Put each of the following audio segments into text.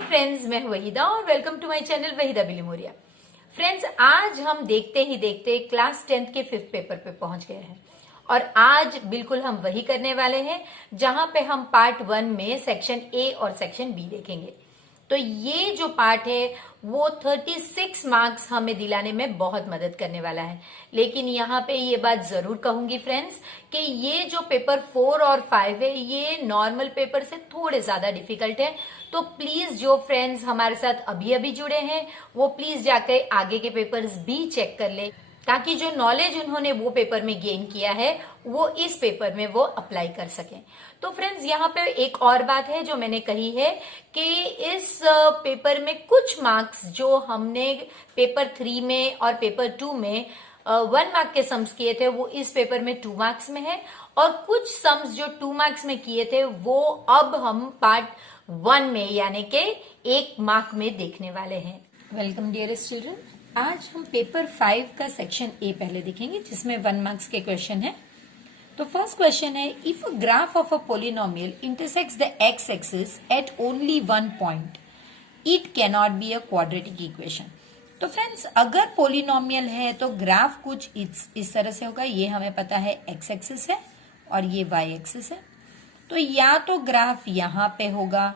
Friends, मैं हूं वहीदा और welcome to my channel Waheeda Bilimoria. Friends, आज हम देखते ही देखते क्लास 10th के 5th पेपर पे पहुंच गए हैं और आज बिल्कुल हम वही करने वाले हैं जहां पे हम पार्ट 1 में सेक्शन ए और सेक्शन बी देखेंगे। तो ये जो पार्ट है वो 36 मार्क्स हमें दिलाने में बहुत मदद करने वाला है। लेकिन यहाँ पे ये बात जरूर कहूंगी फ्रेंड्स कि ये जो पेपर 4 और 5 है ये नॉर्मल पेपर से थोड़े ज्यादा डिफिकल्ट है। तो प्लीज जो फ्रेंड्स हमारे साथ अभी अभी जुड़े हैं वो प्लीज जाकर आगे के पेपर्स भी चेक कर ले, ताकि जो नॉलेज उन्होंने वो पेपर में गेन किया है वो इस पेपर में वो अप्लाई कर सकें। तो फ्रेंड्स, यहाँ पे एक और बात है जो मैंने कही है कि इस पेपर में कुछ मार्क्स जो हमने पेपर 3 में और पेपर 2 में 1 मार्क के सम्स किए थे वो इस पेपर में 2 मार्क्स में है, और कुछ सम्स जो 2 मार्क्स में किए थे वो अब हम पार्ट 1 में यानी कि 1 मार्क में देखने वाले हैं। Welcome dearest children. आज हम पेपर 5 का सेक्शन ए पहले देखेंगे जिसमें 1 मार्क्स के क्वेश्चन है। तो फर्स्ट क्वेश्चन है, if a graph of a polynomial intersects the x axis at only 1 point it cannot be a quadratic equation. तो फ्रेंड्स, अगर पोलिनोमियल है तो ग्राफ कुछ इस तरह से होगा। ये हमें पता है एक्स एक्सिस है और ये वाई एक्सिस है। तो या तो ग्राफ यहाँ पे होगा,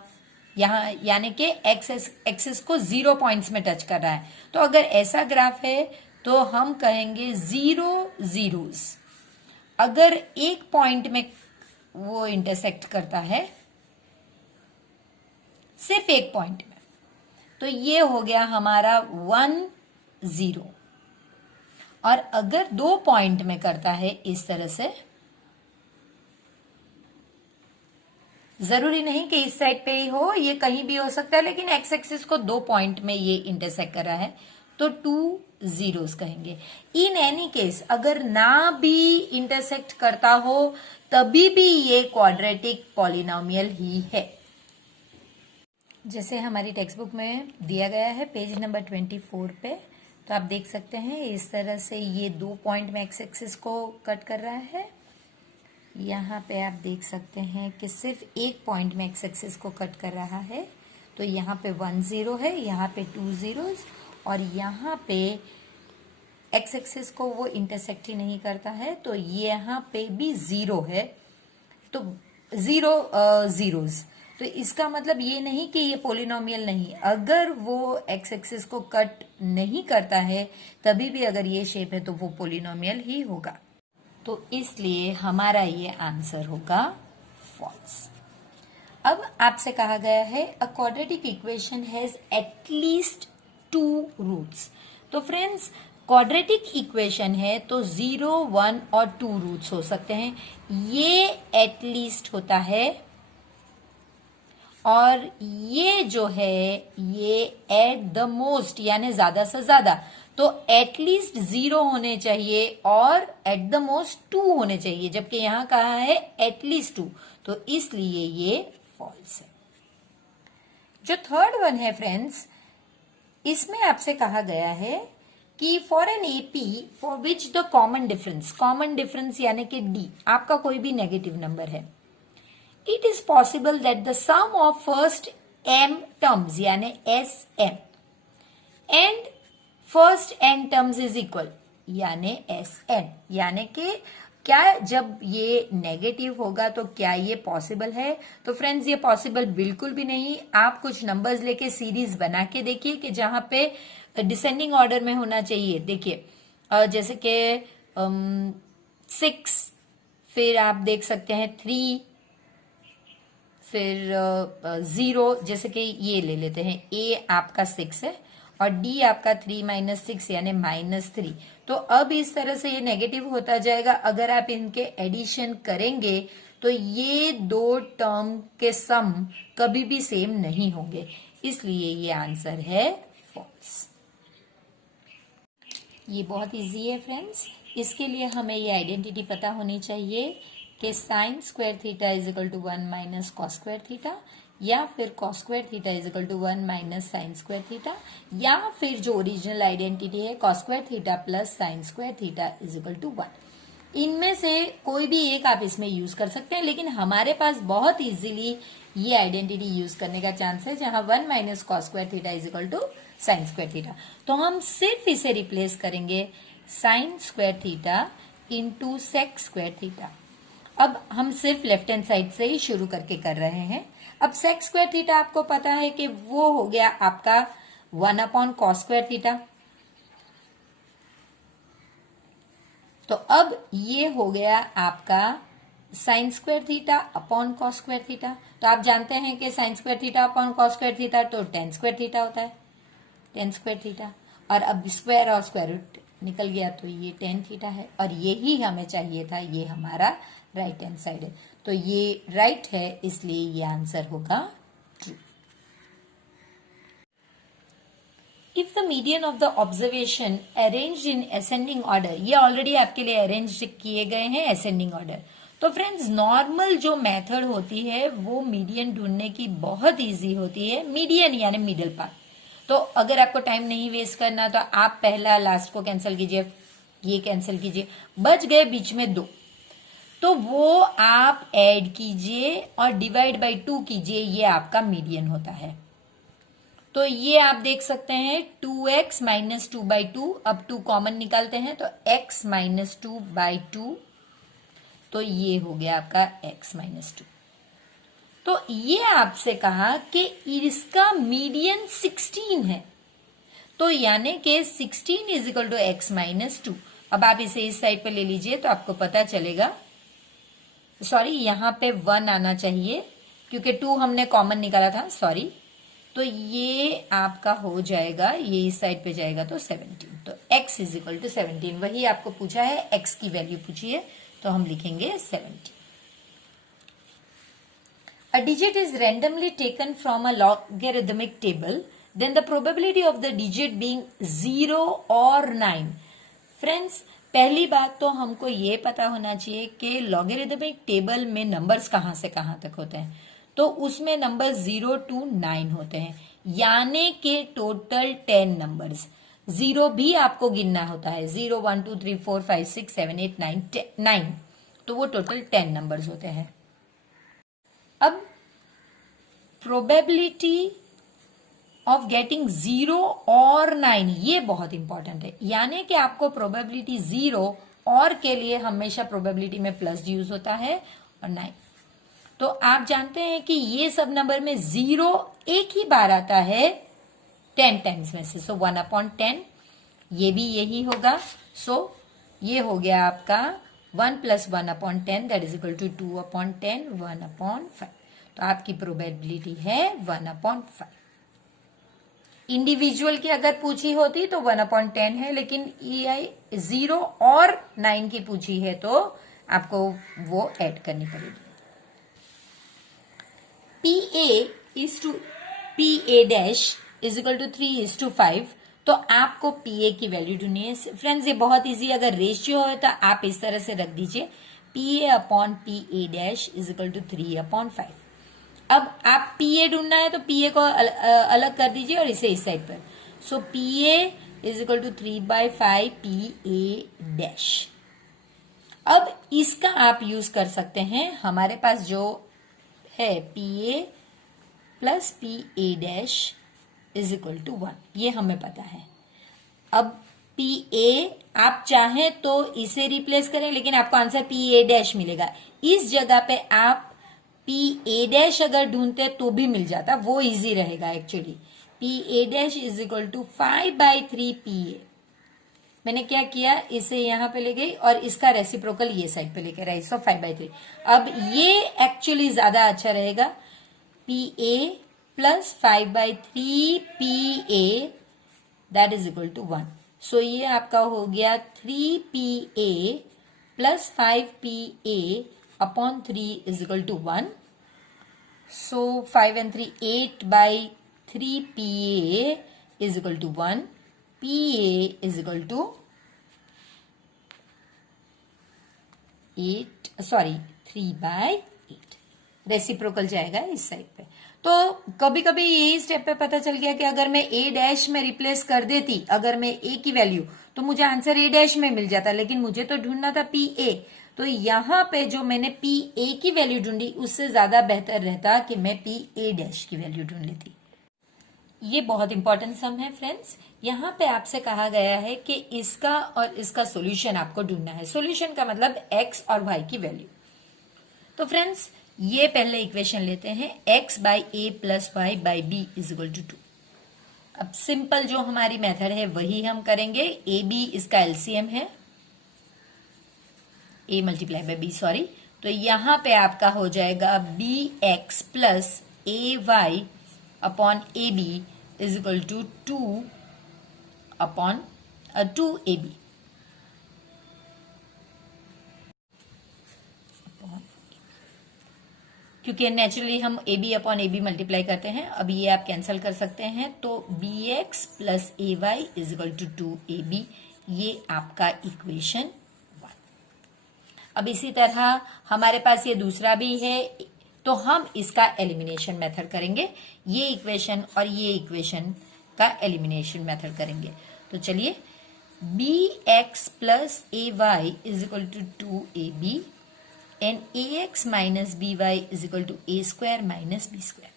यहाँ यानी कि एक्स एक्सिस को 0 पॉइंट्स में टच कर रहा है। तो अगर ऐसा ग्राफ है तो हम कहेंगे 0 जीरोस। अगर एक पॉइंट में वो इंटरसेक्ट करता है, सिर्फ एक पॉइंट में, तो ये हो गया हमारा 1 0। और अगर 2 पॉइंट में करता है इस तरह से, जरूरी नहीं कि इस साइड पे ही हो, ये कहीं भी हो सकता है, लेकिन एक्स एक्सिस को 2 पॉइंट में ये इंटरसेक्ट कर रहा है तो 2 जीरोस कहेंगे। इन एनी केस अगर ना भी इंटरसेक्ट करता हो तभी भी ये क्वाड्रेटिक पॉलिनोमियल ही है। जैसे हमारी टेक्स्ट बुक में दिया गया है पेज नंबर 24 पे, तो आप देख सकते हैं इस तरह से ये 2 पॉइंट में एक्स एक्सिस को कट कर रहा है। यहाँ पे आप देख सकते हैं कि सिर्फ एक पॉइंट में एक्स एक्सिस को कट कर रहा है। तो यहाँ पे 1 0 है, यहाँ पे 2 जीरोस, और यहाँ पे एक्स एक्सिस को वो इंटरसेक्ट ही नहीं करता है, तो यहाँ पे भी 0 है, तो 0 जीरोस। तो इसका मतलब ये नहीं कि ये पोलिनोमियल नहीं, अगर वो एक्स एक्सिस को कट नहीं करता है तभी भी अगर ये शेप है तो वो पोलिनोमियल ही होगा। तो इसलिए हमारा ये आंसर होगा फॉल्स। अब आपसे कहा गया है a quadratic equation has at least 2 roots. तो फ्रेंड्स, क्वाड्रेटिक इक्वेशन है तो 0, 1 और 2 रूट्स हो सकते हैं। ये एटलीस्ट होता है, और ये जो है ये एट द मोस्ट यानी ज्यादा से ज्यादा। तो एटलीस्ट 0 होने चाहिए और एट द मोस्ट 2 होने चाहिए, जबकि यहां कहा है एटलीस्ट 2, तो इसलिए ये फॉल्स है। जो थर्ड वन है फ्रेंड्स, इसमें आपसे कहा गया है कि for an AP for which the common difference यानी कि डी आपका कोई भी नेगेटिव नंबर है, it is possible that the sum of first m terms यानी sm and first n terms is equal यानी sn, यानी कि क्या जब ये नेगेटिव होगा तो क्या ये पॉसिबल है? तो फ्रेंड्स, ये पॉसिबल बिल्कुल भी नहीं। आप कुछ नंबर्स लेके सीरीज बना के देखिए कि जहां पे डिसेंडिंग ऑर्डर में होना चाहिए। देखिए जैसे कि 6, फिर आप देख सकते हैं 3, फिर 0, जैसे कि ये ले लेते हैं, a आपका 6 है और d आपका 3 - 6 यानी -3। तो अब इस तरह से ये नेगेटिव होता जाएगा। अगर आप इनके एडिशन करेंगे तो ये 2 टर्म के सम कभी भी सेम नहीं होंगे, इसलिए ये आंसर है फॉल्स। ये बहुत इजी है फ्रेंड्स। इसके लिए हमें ये आइडेंटिटी पता होनी चाहिए कि sin square theta is equal to 1 minus cos square theta, या फिर cos square theta is equal to 1 minus sine square theta, या फिर जो ओरिजिनल आइडेंटिटी है cos square theta plus sine square theta is equal to 1। इनमें से कोई भी एक आप इसमें यूज कर सकते हैं, लेकिन हमारे पास बहुत इजीली ये आइडेंटिटी यूज करने का चांस है, जहां 1 minus cos square theta is equal to sine square theta. तो हम सिर्फ इसे रिप्लेस करेंगे sine square theta into sec square theta. अब हम सिर्फ लेफ्ट हैंड साइड से ही शुरू करके कर रहे हैं। अब सेक स्क्वायर थीटा आपको पता है कि वो हो गया आपका 1 अपॉन कॉस स्क्वायर थीटा। तो अब ये हो गया आपका sign square theta upon cos square theta. तो आप जानते हैं कि sign square theta upon cos square theta तो टेन स्क्वायर थीटा होता है, टेन स्क्वायर थीटा। और अब स्क्वायर और स्क्वायर रूट निकल गया तो ये टेन थीटा है, और यही हमें चाहिए था, ये हमारा राइट हैंड साइड है। तो ये राइट है, इसलिए ये आंसर होगा true. If the median of the observation arranged in ascending order, ये ऑलरेडी आपके लिए अरेंज किए गए हैं असेंडिंग ऑर्डर। तो फ्रेंड्स नॉर्मल जो मेथड होती है वो मीडियन ढूंढने की बहुत इजी होती है, मीडियन यानी मिडिल पार्ट। तो अगर आपको टाइम नहीं वेस्ट करना तो आप पहला लास्ट को कैंसिल कीजिए, ये कैंसिल कीजिए, बच गए बीच में 2, तो वो आप ऐड कीजिए और डिवाइड बाई 2 कीजिए, ये आपका मीडियन होता है। तो ये आप देख सकते हैं 2x माइनस 2/2, अब 2 कॉमन निकालते हैं तो x माइनस 2/2, तो ये हो गया आपका x माइनस 2। तो ये आपसे कहा कि इसका मीडियन 16 है, तो यानी कि 16 is equal to x minus 2। अब आप इसे इस साइड पे ले लीजिए तो आपको पता चलेगा, सॉरी यहां पे 1 आना चाहिए क्योंकि 2 हमने कॉमन निकाला था, सॉरी। तो ये आपका हो जाएगा, ये इस साइड पे जाएगा तो 17। तो x इज इक्वल टू 17, वही आपको पूछा है, x की वैल्यू पूछी है, तो हम लिखेंगे 17। A digit is randomly taken from a logarithmic table, then the probability of the digit being 0 or 9. Friends, पहली बात तो हमको ये पता होना चाहिए कि लॉगरिथमिक टेबल में नंबर्स कहां से कहां तक होते हैं। तो उसमें नंबर 0 to 9 होते हैं, यानी कि टोटल 10 नंबर्स। 0 भी आपको गिनना होता है, 0 1 2 3 4 5 6 7 8 9, तो वो टोटल 10 नंबर्स होते हैं। अब प्रोबेबिलिटी ऑफ गेटिंग 0 और 9, ये बहुत इंपॉर्टेंट है, यानी कि आपको प्रोबेबिलिटी 0 और के लिए हमेशा प्रोबेबिलिटी में प्लस यूज होता है और 9। तो आप जानते हैं कि ये सब नंबर में 0 एक ही बार आता है 10 टाइम्स में से, सो 1 अपॉन 10, ये भी यही होगा। सो ये हो गया आपका 1 plus 1 upon 10 that is equal to 2 upon 10, 1 upon 5। तो आपकी प्रोबेबिलिटी है 1 अपॉन 5। इंडिविजुअल की अगर पूछी होती तो 1 अपॉन 10 है, लेकिन EI 0 और 9 की पूछी है तो आपको वो ऐड करनी पड़ेगी। PA dash is equal to 3:5, तो आपको PA की वैल्यू ढूंढनी है। फ्रेंड्स ये बहुत इजी, अगर रेशियो है तो आप इस तरह से रख दीजिए, PA upon PA dash is equal to 3/5। अब आप PA ढूंढना है तो PA को अलग कर दीजिए और इसे इस साइड पर, so PA is equal to 3/5 PA dash. अब इसका आप यूज कर सकते हैं, हमारे पास जो है PA plus PA dash is equal to 1, ये हमें पता है। अब PA आप चाहें तो इसे रिप्लेस करें, लेकिन आपको आंसर PA डैश मिलेगा। इस जगह पे आप PA डैश अगर ढूंढते तो भी मिल जाता, वो इजी रहेगा actually. PA dash is equal to 5/3 PA। मैंने क्या किया, इसे यहां पे ले गई और इसका रेसिप्रोकल ये साइड पे लेकर आई, सो 5/3। अब ये एक्चुअली ज्यादा अच्छा रहेगा, PA plus 5/3 PA that is equal to 1। So ये आपका हो गया 3PA plus 5PA upon 3 is equal to 1। So 5 and 3 8/3 PA is equal to 1। PA is equal to 3/8, reciprocal जाएगा इस साइड पे। तो कभी कभी यही स्टेप पे पता चल गया कि अगर मैं A डैश में रिप्लेस कर देती, अगर मैं A की वैल्यू, तो मुझे आंसर A डैश में मिल जाता, लेकिन मुझे तो ढूंढना था PA। तो यहाँ पे जो मैंने पी ए की वैल्यू ढूंढी उससे ज्यादा बेहतर रहता कि मैं पी ए डैश की वैल्यू ढूंढ लेती। ये बहुत इंपॉर्टेंट सम है फ्रेंड्स। यहाँ पे आपसे कहा गया है कि इसका और इसका सॉल्यूशन आपको ढूंढना है। सॉल्यूशन का मतलब एक्स और वाई की वैल्यू। तो फ्रेंड्स ये पहले इक्वेशन लेते हैं, x by A plus Y by B is equal to 2। अब सिंपल जो हमारी मेथड है वही हम करेंगे। ए बी इसका एलसीएम है, A multiply by B, sorry. तो यहां पे आपका हो जाएगा B X plus A Y upon A B is equal to 2 upon 2 A B. क्योंकि नेचुरली हम A B upon A B multiply करते हैं, अब ये आप कैंसिल कर सकते हैं। तो B X plus A Y is equal to 2 A B, ये आपका इक्वेशन 1। अब इसी तरह हमारे पास ये दूसरा भी है, तो हम इसका एलिमिनेशन मेथड करेंगे। ये इक्वेशन और ये इक्वेशन का एलिमिनेशन मेथड करेंगे। तो चलिए, B X plus A Y is equal to 2 A B and ax minus B Y is equal to A square minus B square.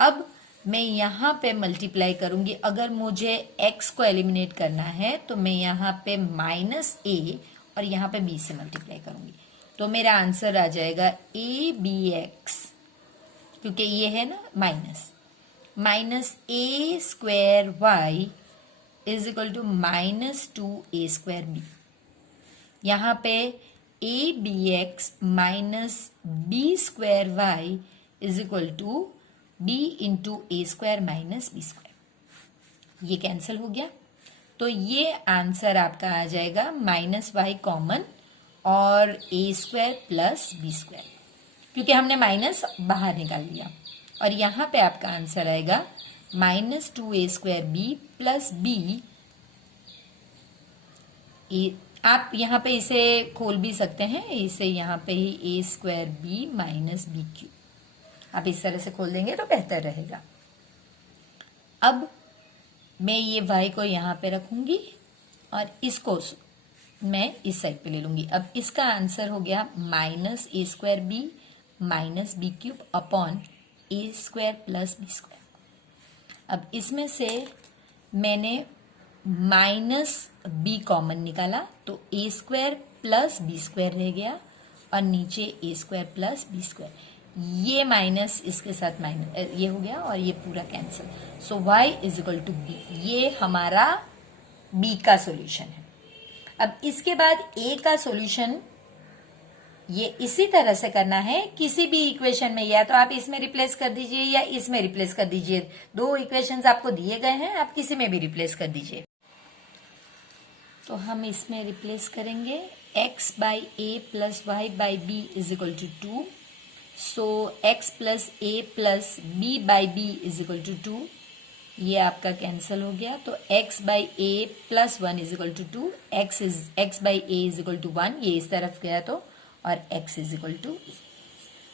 अब मैं यहां पे मल्टीप्लाई करूंगी। अगर मुझे x को एलिमिनेट करना है तो मैं यहां पे माइनस ए और यहां पे b से मल्टीप्लाई करूंगी। तो मेरा आंसर आ जाएगा ए बी एक्स, क्योंकि ये है ना minus A square Y is equal to minus 2 A square B. यहां पे A B X minus B square Y is equal to B into A square minus B square. ये cancel हो गया, तो ये आंसर आपका आ जाएगा माइनस वाई कॉमन और ए स्क्वायर प्लस बी स्क्वायर, क्योंकि हमने माइनस बाहर निकाल लिया। और यहां पे आपका आंसर आएगा minus 2 A square B plus B. आप यहाँ पे इसे खोल भी सकते हैं, इसे यहाँ पे ही A square B minus B Q, आप इस तरह से खोल देंगे तो बेहतर रहेगा। अब मैं ये y को यहाँ पे रखूंगी और इसको मैं इस साइड पे ले लूंगी। अब इसका आंसर हो गया minus A square B minus B cube upon A square plus B square. अब इसमें से मैंने माइनस बी कॉमन निकाला, तो A square plus B square रह गया और नीचे A square plus B square. ये माइनस इसके साथ माइनस ये हो गया और ये पूरा cancel. So y is equal to B, ये हमारा b का सॉल्यूशन है। अब इसके बाद a का सॉल्यूशन ये इसी तरह से करना है। किसी भी इक्वेशन में या तो आप इसमें रिप्लेस कर दीजिए या इसमें रिप्लेस कर दीजिए। दो इक्वेशंस आपको दिए गए हैं, आप किसी में भी रिप्लेस कर दीजिए। तो हम इसमें रिप्लेस करेंगे x by A plus Y by B is equal to 2। So x plus A plus B by B is equal to 2, ये आपका कैंसिल हो गया। तो x by A plus 1 is equal to 2, x by A is equal to 1, ये इस तरफ गया तो, और x is equal to e।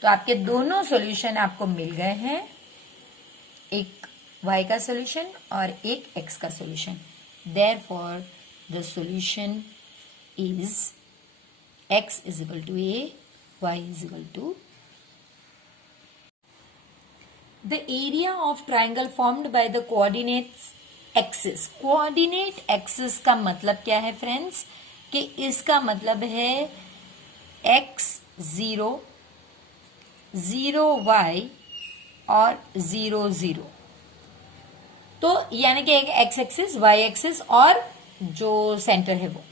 तो आपके दोनों सॉल्यूशन आपको मिल गए हैं, एक y का सॉल्यूशन और एक x का solution. Therefore the solution is x is equal to a, y is equal to the area of triangle formed by the coordinates axis। coordinate axis का मतलब क्या है फ्रेंड्स, कि इसका मतलब है x 0 0 y और 0 0। तो यानी कि एक x एक्सिस y एक्सिस और जो सेंटर है वो।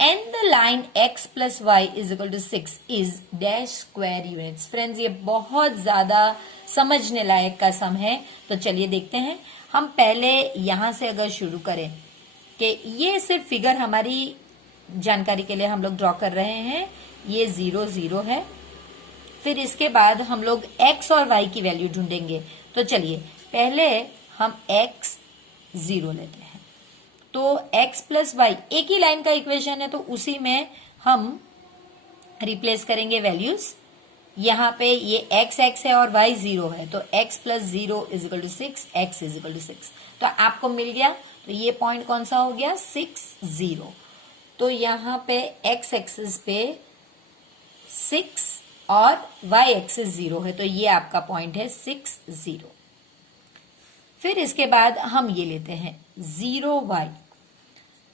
And the line x plus Y is equal to 6 is dash square units. Friends ये बहुत ज्यादा समझने लायक का सम है। तो चलिए देखते हैं। हम पहले यहां से अगर शुरू करें कि ये सिर्फ फिगर हमारी जानकारी के लिए हम लोग ड्रॉ कर रहे हैं। ये 0 0 है, फिर इसके बाद हम लोग x और y की वैल्यू ढूंढेंगे। तो चलिए पहले हम x 0 लेते हैं। तो x प्लस वाई एक ही लाइन का इक्वेशन है, तो उसी में हम रिप्लेस करेंगे वैल्यूज। यहाँ पे ये x x है और y 0 है, तो x plus 0 is equal to 6, x is equal to 6। तो आपको मिल गया। तो ये पॉइंट कौन सा हो गया, 6 0। तो यहाँ पे x एक्सिस पे 6 और y एक्सिस 0 है, तो ये आपका पॉइंट है 6, 0। फिर इसके बाद हम ये लेते हैं 0y,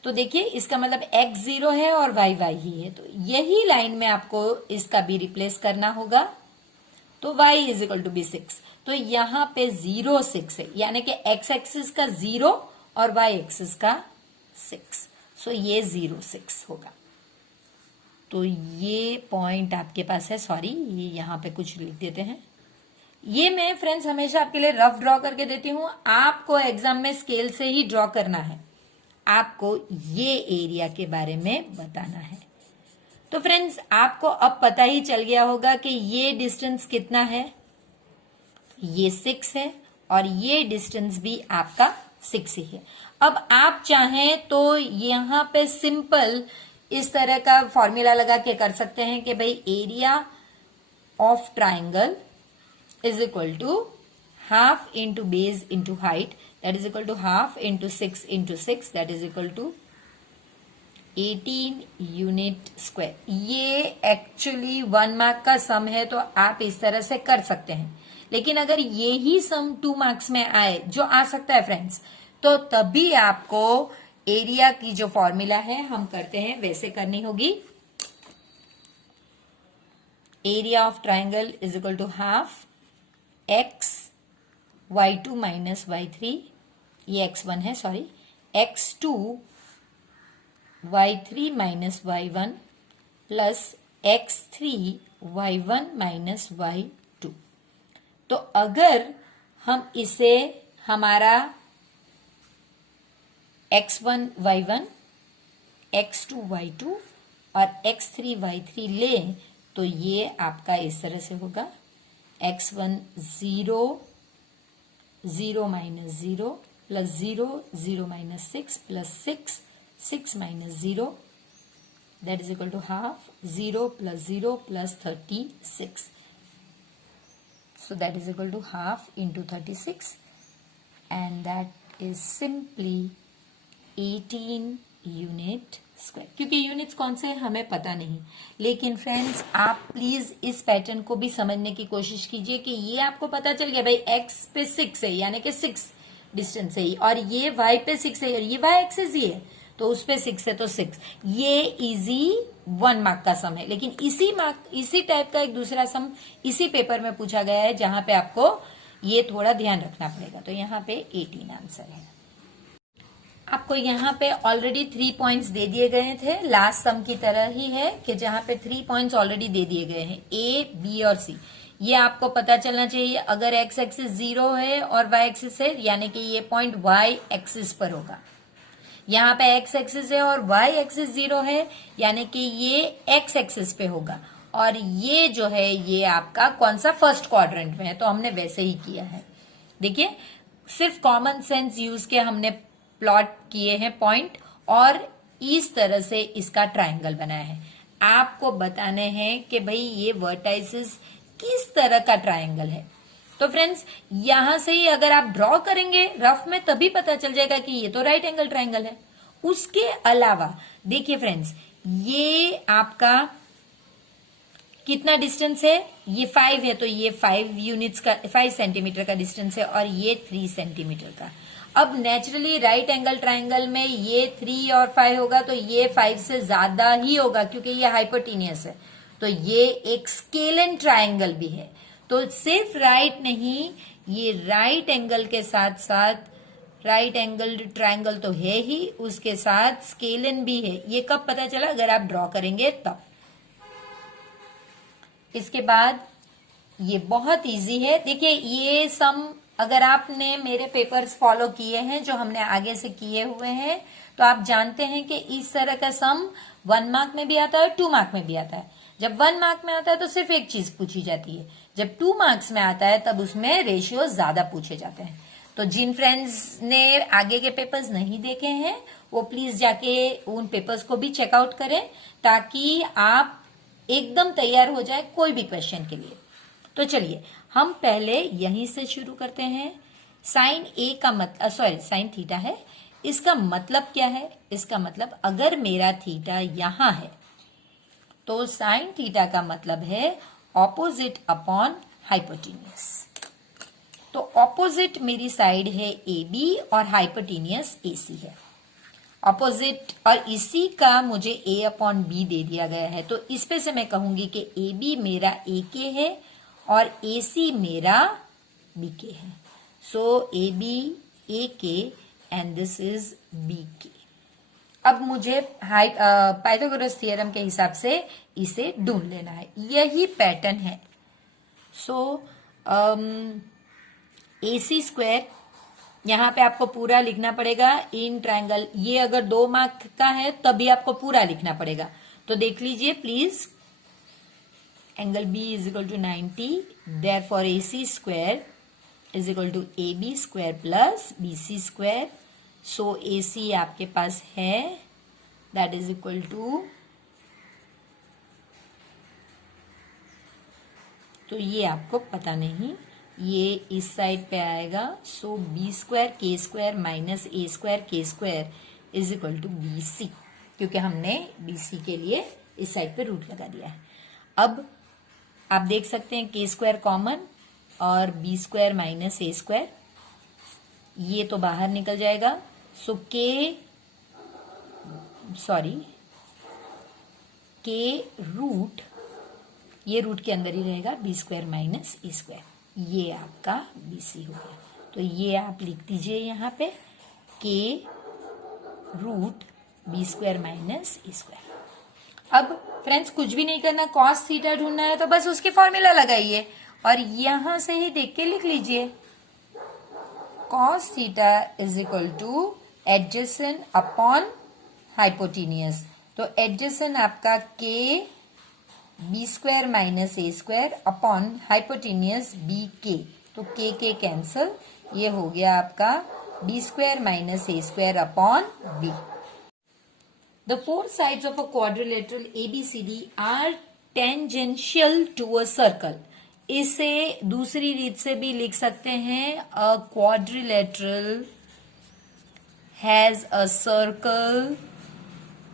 तो देखिए इसका मतलब x 0 है और y y ही है, तो यही लाइन में आपको इसका भी रिप्लेस करना होगा, तो y is equal to B 6। तो यहां पे 0, 6 है, यानी कि x एक्सिस का 0 और y एक्सिस का 6, सो ये 0, 6 होगा। तो ये पॉइंट आपके पास है, सॉरी ये यहां पे कुछ लिख देते हैं। ये मैं फ्रेंड्स हमेशा आपके लिए रफ ड्रॉ करके देती हूं, आपको एग्जाम में स्केल से ही ड्रॉ करना है, आपको ये एरिया के बारे में बताना है। तो फ्रेंड्स आपको अब पता ही चल गया होगा कि ये डिस्टेंस कितना है, ये 6 है और ये डिस्टेंस भी आपका 6 ही है। अब आप चाहें तो यहां पे सिंपल इस तरह का फॉर्मूला लगा के कर सकते हैं कि भाई area of triangle is equal to half into base into height, that is equal to half into 6 into 6, that is equal to 18 unit square. ये एक्चुअली 1 मार्क का सम है, तो आप इस तरह से कर सकते हैं। लेकिन अगर ये ही सम 2 मार्क्स में आए, जो आ सकता है फ्रेंड्स, तो तभी आपको एरिया की जो फॉर्मूला है हम करते हैं वैसे करनी होगी। Area of triangle is equal to half x y2 minus y3, ये x1 है, sorry, x2 y3 minus y1 plus x3 y1 minus y2। तो अगर हम इसे हमारा x1 y1, x2 y2 और x3 y3 लें, तो ये आपका इस तरह से होगा x1 0, 0 minus 0 plus 0, 0 minus 6 plus 6, 6 minus 0, that is equal to half, 0 plus 0 plus 36. So that is equal to half into 36, and that is simply 18 unit square. क्योंकि यूनिट्स कौन से हमें पता नहीं, लेकिन फ्रेंड्स आप प्लीज इस पैटर्न को भी समझने की कोशिश कीजिए कि ये आपको पता चल गया भाई x पे 6 है, यानी कि 6 डिस्टेंस है, और ये y पे 6 है और ये y एक्सिस ही है, तो उस पे 6 है तो 6। ये इजी 1 मार्क का सम है, लेकिन इसी टाइप का एक दूसरा सम इसी पेपर में पूछा गया है, जहां पे आपको ये थोड़ा ध्यान रखना पड़ेगा। तो यहाँ पे 18 आंसर है। आपको यहाँ पे ऑलरेडी 3 पॉइंट्स दे दिए गए थे, लास्ट सम की तरह ही है कि जहां पे 3 पॉइंट्स ऑलरेडी दे दिए गए हैं, ए, बी और सी। ये आपको पता चलना चाहिए, अगर एक्स एक्सिस 0 है और वाई एक्सिस है, यानी कि ये पॉइंट वाई एक्सिस पर होगा। यहाँ पे एक्स एक्सिस है और वाई एक्सिस 0 है, यानी कि ये एक्स एक्सिस पे होगा, और ये जो है ये आपका कौन सा फर्स्ट क्वाड्रेंट में है, तो हमने वैसे ही किया है। देखिए सिर्फ कॉमन सेंस यूज के हमने प्लॉट किए हैं पॉइंट, और इस तरह से इसका ट्रायंगल बनाया है। आपको बताने हैं कि भाई ये वर्टाइसिस किस तरह का ट्रायंगल है। तो फ्रेंड्स यहां से ही अगर आप ड्रॉ करेंगे रफ में, तभी पता चल जाएगा कि ये तो राइट एंगल ट्रायंगल है। उसके अलावा देखिए फ्रेंड्स, ये आपका कितना डिस्टेंस है, ये 5 है, तो ये 5 यूनिट्स का 5 सेंटीमीटर का डिस्टेंस है, और ये 3 सेंटीमीटर का। अब नेचुरली राइट एंगल ट्रायंगल में ये 3 और 5 होगा, तो ये 5 से ज्यादा ही होगा, क्योंकि ये हाइपोटेनियस है, तो ये एक स्केलन ट्रायंगल भी है। तो सिर्फ राइट नहीं, ये राइट एंगल के साथ साथ राइट एंगल ट्रायंगल तो है ही, उसके साथ स्केलन भी है। ये कब पता चला, अगर आप ड्रॉ करेंगे तब। इसके बाद ये बहुत इजी है। देखिए ये सम अगर आपने मेरे पेपर्स फॉलो किए हैं जो हमने आगे से किए हुए हैं, तो आप जानते हैं कि इस तरह का सम 1 मार्क में भी आता है, 2 मार्क में भी आता है। जब 1 मार्क में आता है तो सिर्फ एक चीज पूछी जाती है, जब 2 मार्क्स में आता है तब उसमें रेशियो ज्यादा पूछे जाते हैं। तो जिन फ्रेंड्स ने आगे के पेपर्स नहीं देखे हैं वो प्लीज जाके उन पेपर्स को भी चेकआउट करें, ताकि आप एकदम तैयार हो जाए कोई भी क्वेश्चन के लिए। तो चलिए हम पहले यहीं से शुरू करते हैं। साइन ए का मतलब साइन थीटा है, इसका मतलब क्या है, इसका मतलब अगर मेरा थीटा यहां है तो साइन थीटा का मतलब है ऑपोजिट अपॉन हाइपोटेन्यूस। तो ऑपोजिट मेरी साइड है AB और हाइपोटेन्यूस AC है। ऑपोजिट और इसी का मुझे A अपॉन B दे दिया गया है, तो इस पे से मैं कहूंगी कि AB मेरा AK है और AC मेरा BK है। सो AB AK and this is BK। अब मुझे पाइथागोरस थ्योरम के हिसाब से इसे ढूंढ लेना है, यही पैटर्न है। सो AC स्क्वायर यहां पे आपको पूरा लिखना पड़ेगा इन ट्रायंगल। ये अगर 2 मार्क का है तभी आपको पूरा लिखना पड़ेगा, तो देख लीजिए please. Angle B is equal to 90, therefore AC square is equal to AB square plus BC square. So AC आपके पास है, दैट इज इक्वल टू, तो ये आपको पता नहीं, ये इस साइड पे आएगा। So B square K square minus A square K square is equal to BC, क्योंकि हमने BC के लिए इस साइड पे रूट लगा दिया है। अब आप देख सकते हैं K स्क्वायर कॉमन और B square minus A square, ये तो बाहर निकल जाएगा। सो K रूट, ये रूट के अंदर ही रहेगा, B square minus A square, ये आपका BC हो गया। तो ये आप लिख दीजिए यहाँ पे K root B square minus A square. अब फ्रेंड्स कुछ भी नहीं करना, कॉस थीटा ढूंढना है तो बस उसकी फॉर्मूला लगाइए और यहां से ही देख के लिख लीजिए। Cos theta is equal two adjacent upon hypotenuse. तो एडजेसेंट आपका K B square minus A square upon hypotenuse BK, तो K कैंसल, ये हो गया आपका B square minus A square upon B। The four sides of a quadrilateral ABCD are tangential to a circle. इसे दूसरी रीत से भी लिख सकते हैं, a quadrilateral has a circle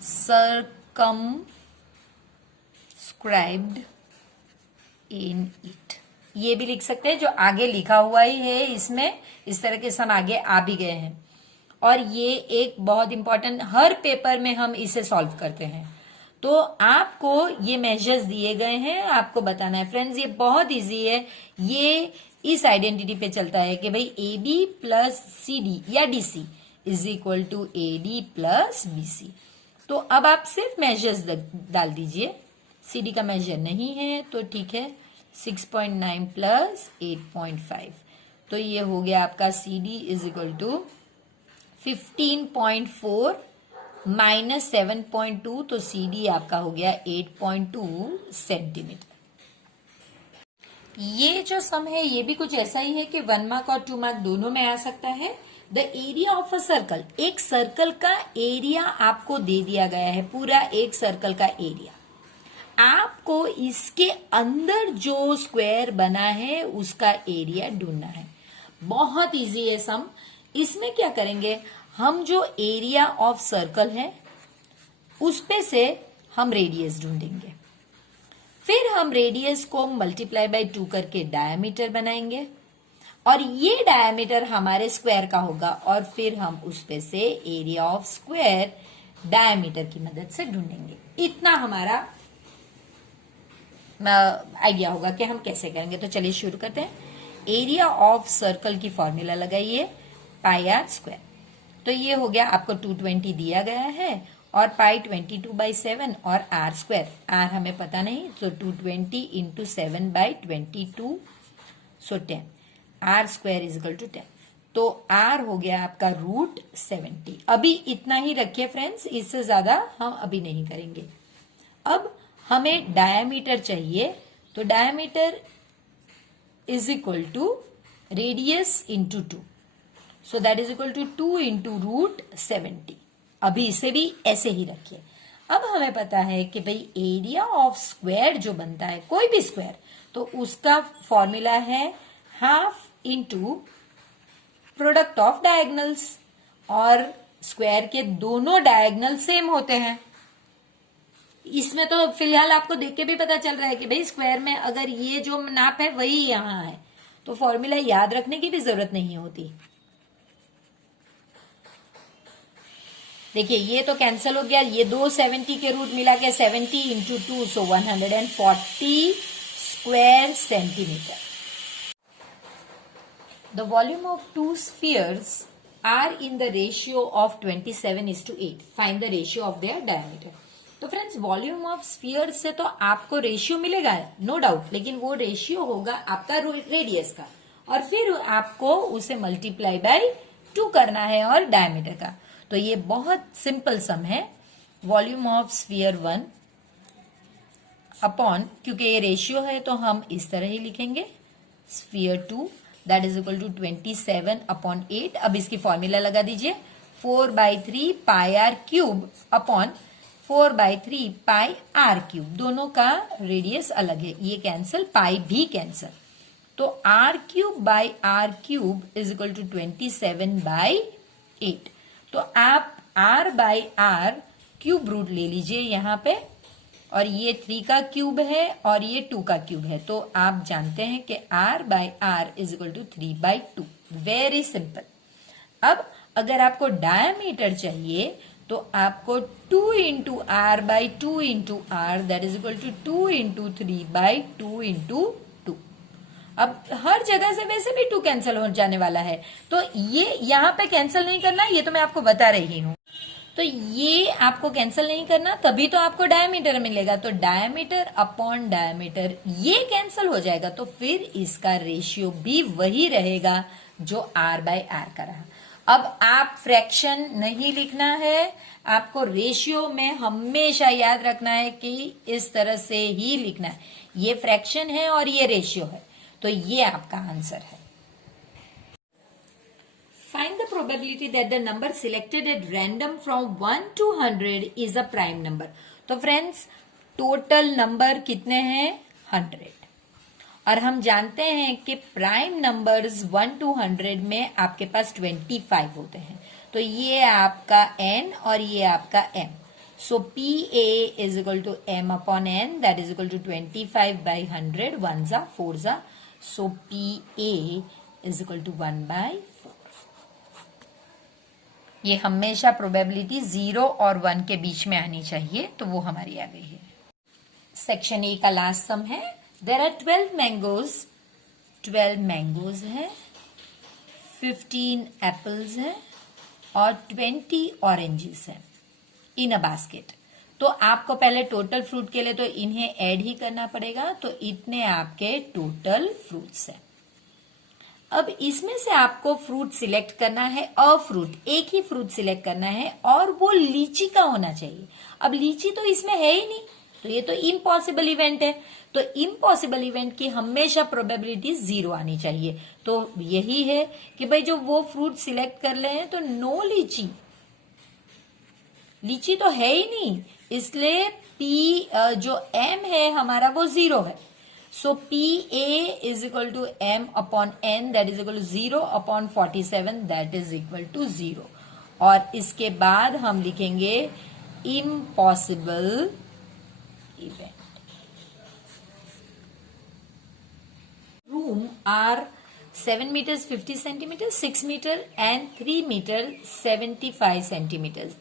circumscribed in it। ये भी लिख सकते हैं, जो आगे लिखा हुआ ही है इसमें, इस तरह के सम आगे आ भी गए हैं। और ये एक बहुत इंपॉर्टेंट, हर पेपर में हम इसे सॉल्व करते हैं। तो आपको ये मेजर्स दिए गए हैं, आपको बताना है। फ्रेंड्स ये बहुत इजी है, ये इस आइडेंटिटी पे चलता है कि भाई AB प्लस CD या DC is equal to AD plus BC। तो अब आप सिर्फ मेजर्स डाल दीजिए, CD का मेजर नहीं है तो ठीक है, 6.9 प्लस 8.5, तो ये हो गया आपका CD is equal to 15.4 minus 7.2, तो CD आपका हो गया 8.2 सेंटीमीटर। ये जो सम है ये भी कुछ ऐसा ही है कि 1 मार्क और 2 मार्क दोनों में आ सकता है। The area of a circle, एक सर्कल का एरिया आपको दे दिया गया है, पूरा एक सर्कल का एरिया। आपको इसके अंदर जो स्क्वायर बना है उसका एरिया ढूंढना है। बहुत इजी है सम। इसमें क्या करेंगे, हम जो एरिया ऑफ सर्कल है उस पे से हम रेडियस ढूंढेंगे, फिर हम रेडियस को मल्टीप्लाई बाय 2 करके डायमीटर बनाएंगे और ये डायमीटर हमारे स्क्वायर का होगा, और फिर हम उस पे से एरिया ऑफ स्क्वायर डायमीटर की मदद से ढूंढेंगे। इतना हमारा आइडिया होगा कि हम कैसे करेंगे। तो चलिए शुरू करते हैं। एरिया ऑफ सर्कल की फॉर्मूला लगाइए, पाई आर स्क्वायर। तो ये हो गया, आपको 220 दिया गया है और पाई 22/7 और आर स्क्वायर, आर हमें पता नहीं, तो 220 into 7/22, so 10, R square is equal to 10। तो आर हो गया आपका √70। अभी इतना ही रखिए फ्रेंड्स, इससे ज्यादा हम अभी नहीं करेंगे। अब हमें डायमीटर चाहिए, तो diameter is equal to radius into 2, so that is equal to 2 into √70। अभी इसे भी ऐसे ही रखिए। अब हमें पता है कि भाई एरिया ऑफ स्क्वायर जो बनता है, कोई भी स्क्वायर, तो उसका फॉर्मूला है half into product of diagonals, और स्क्वायर के दोनों डायगनल सेम होते हैं। इसमें तो फिलहाल आपको देख के भी पता चल रहा है कि भाई स्क्वायर में अगर ये जो नाप है वही यहाँ है, तो फॉर्मूला याद रखने की भी जरूरत नहीं होती। देखिए ये तो कैंसिल हो गया, ये 270 के रूट मिला के 70 into 2, so 140 square centimetre. The volume of two spheres are in the ratio of 27:8. Find the ratio of their diameter. तो फ्रेंड्स वॉल्यूम ऑफ स्फीयर से तो आपको रेशियो मिलेगा नो डाउट, लेकिन वो रेशियो होगा आपका रेडियस का, और फिर आपको उसे मल्टीप्लाई बाय 2 करना है और डायमीटर का। तो ये बहुत सिंपल सम है। वॉल्यूम ऑफ स्फीयर 1 अपॉन, क्योंकि ये रेशियो है तो हम इस तरह ही लिखेंगे, sphere 2 that is equal to 27/8। अब इसकी फॉर्मूला लगा दीजिए, 4/3 pi R cube upon 4/3 pi R cube. दोनों का रेडियस अलग है, ये कैंसल, पाई भी कैंसल, तो R cube by R cube is equal to 27/8। तो आप R by R cube root ले लीजिए यहाँ पे, और ये 3 का क्यूब है और ये 2 का क्यूब है, तो आप जानते हैं कि r by R is equal to 3/2। Very simple. अब अगर आपको डायमीटर चाहिए तो आपको 2 into R by 2 into R that is equal to 2 into 3/2 into 2। अब हर जगह से वैसे भी 2 कैंसिल हो जाने वाला है, तो ये यहाँ पे कैंसिल नहीं करना, ये तो मैं आपको बता रही हूं। तो ये आपको कैंसिल नहीं करना, तभी तो आपको डायमीटर मिलेगा। तो डायमीटर अपॉन डायमीटर ये कैंसिल हो जाएगा, तो फिर इसका रेशियो भी वही रहेगा जो r बाय आर का रहा। अब आप फ्रैक्शन नहीं लिखना है, आपको रेशियो में हमेशा याद रखना है कि इस तरह से ही लिखना है। ये फ्रैक्शन है और ये रेशियो है, तो ये आपका आंसर है। Find the probability that the number selected at random from 1 to 100 is a prime number. तो फ्रेंड्स टोटल नंबर कितने हैं? 100। और हम जानते हैं कि प्राइम नंबर्स 1 to 100 में आपके पास 25 होते हैं, तो ये आपका n और ये आपका m। So PA is equal to m upon n that is equal to 25/100, 1 जा 4 जा, so PA is equal to 1/4। ये हमेशा प्रोबेबिलिटी 0 और 1 के बीच में आनी चाहिए, तो वो हमारी आ गई है। सेक्शन ए का लास्ट सम है। देयर आर 12 मैंगोज, 12 मैंगोज है, 15 एप्पल्स है और 20 ऑरेंजेस है इन अ बास्केट। तो आपको पहले टोटल फ्रूट के लिए तो इन्हें ऐड ही करना पड़ेगा, तो इतने आपके टोटल फ्रूट्स हैं। अब इसमें से आपको फ्रूट सिलेक्ट करना है, फ्रूट, एक ही फ्रूट सिलेक्ट करना है, और वो लीची का होना चाहिए। अब लीची तो इसमें है ही नहीं, तो ये तो इम्पॉसिबल इवेंट है। तो इम्पॉसिबल इवेंट की हमेशा प्रोबेबिलिटी 0 आनी चाहिए। तो यही है कि भाई जो वो फ्रूट सिलेक्ट कर ले हैं, तो नो लीची, लीची तो है ही नहीं, इसलिए पी जो m है हमारा वो 0 है। So PA is equal to m upon n that is equal to 0 upon 47 that is equal to 0। और इसके बाद हम लिखेंगे impossible event. Room are 7 meters 50 centimeters, 6 meter and 3 meter 75 centimeters।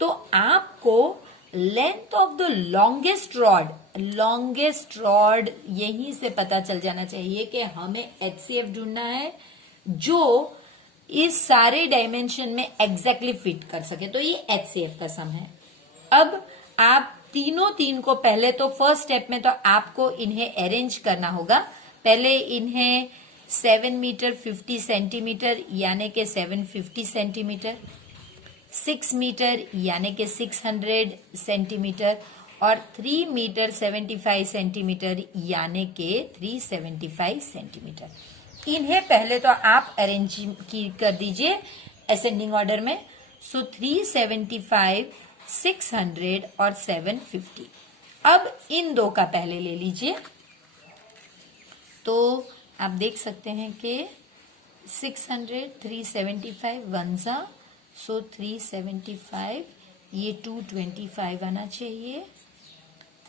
तो आपको length of the longest rod यहीं से पता चल जाना चाहिए कि हमें HCF ढूंढना है जो इस सारे डायमेंशन में एग्जैक्टली फिट कर सके, तो ये HCF का सम है। अब आप तीन को पहले तो फर्स्ट स्टेप में तो आपको इन्हें अरेंज करना होगा। पहले इन्हें 7 मीटर 50 सेंटीमीटर यानी कि 750 सेंटीमीटर, 6 मीटर यानी कि 600 सेंटीमीटर और 3 मीटर 75 सेंटीमीटर यानी कि 375 सेंटीमीटर। इन्हें पहले तो आप अरेंज कर दीजिए असेंडिंग ऑर्डर में। सो 375, 600 और 750। अब इन दो का पहले ले लीजिए, तो आप देख सकते हैं कि 600, 375 1 जा, सो 375, ये 225 आना चाहिए,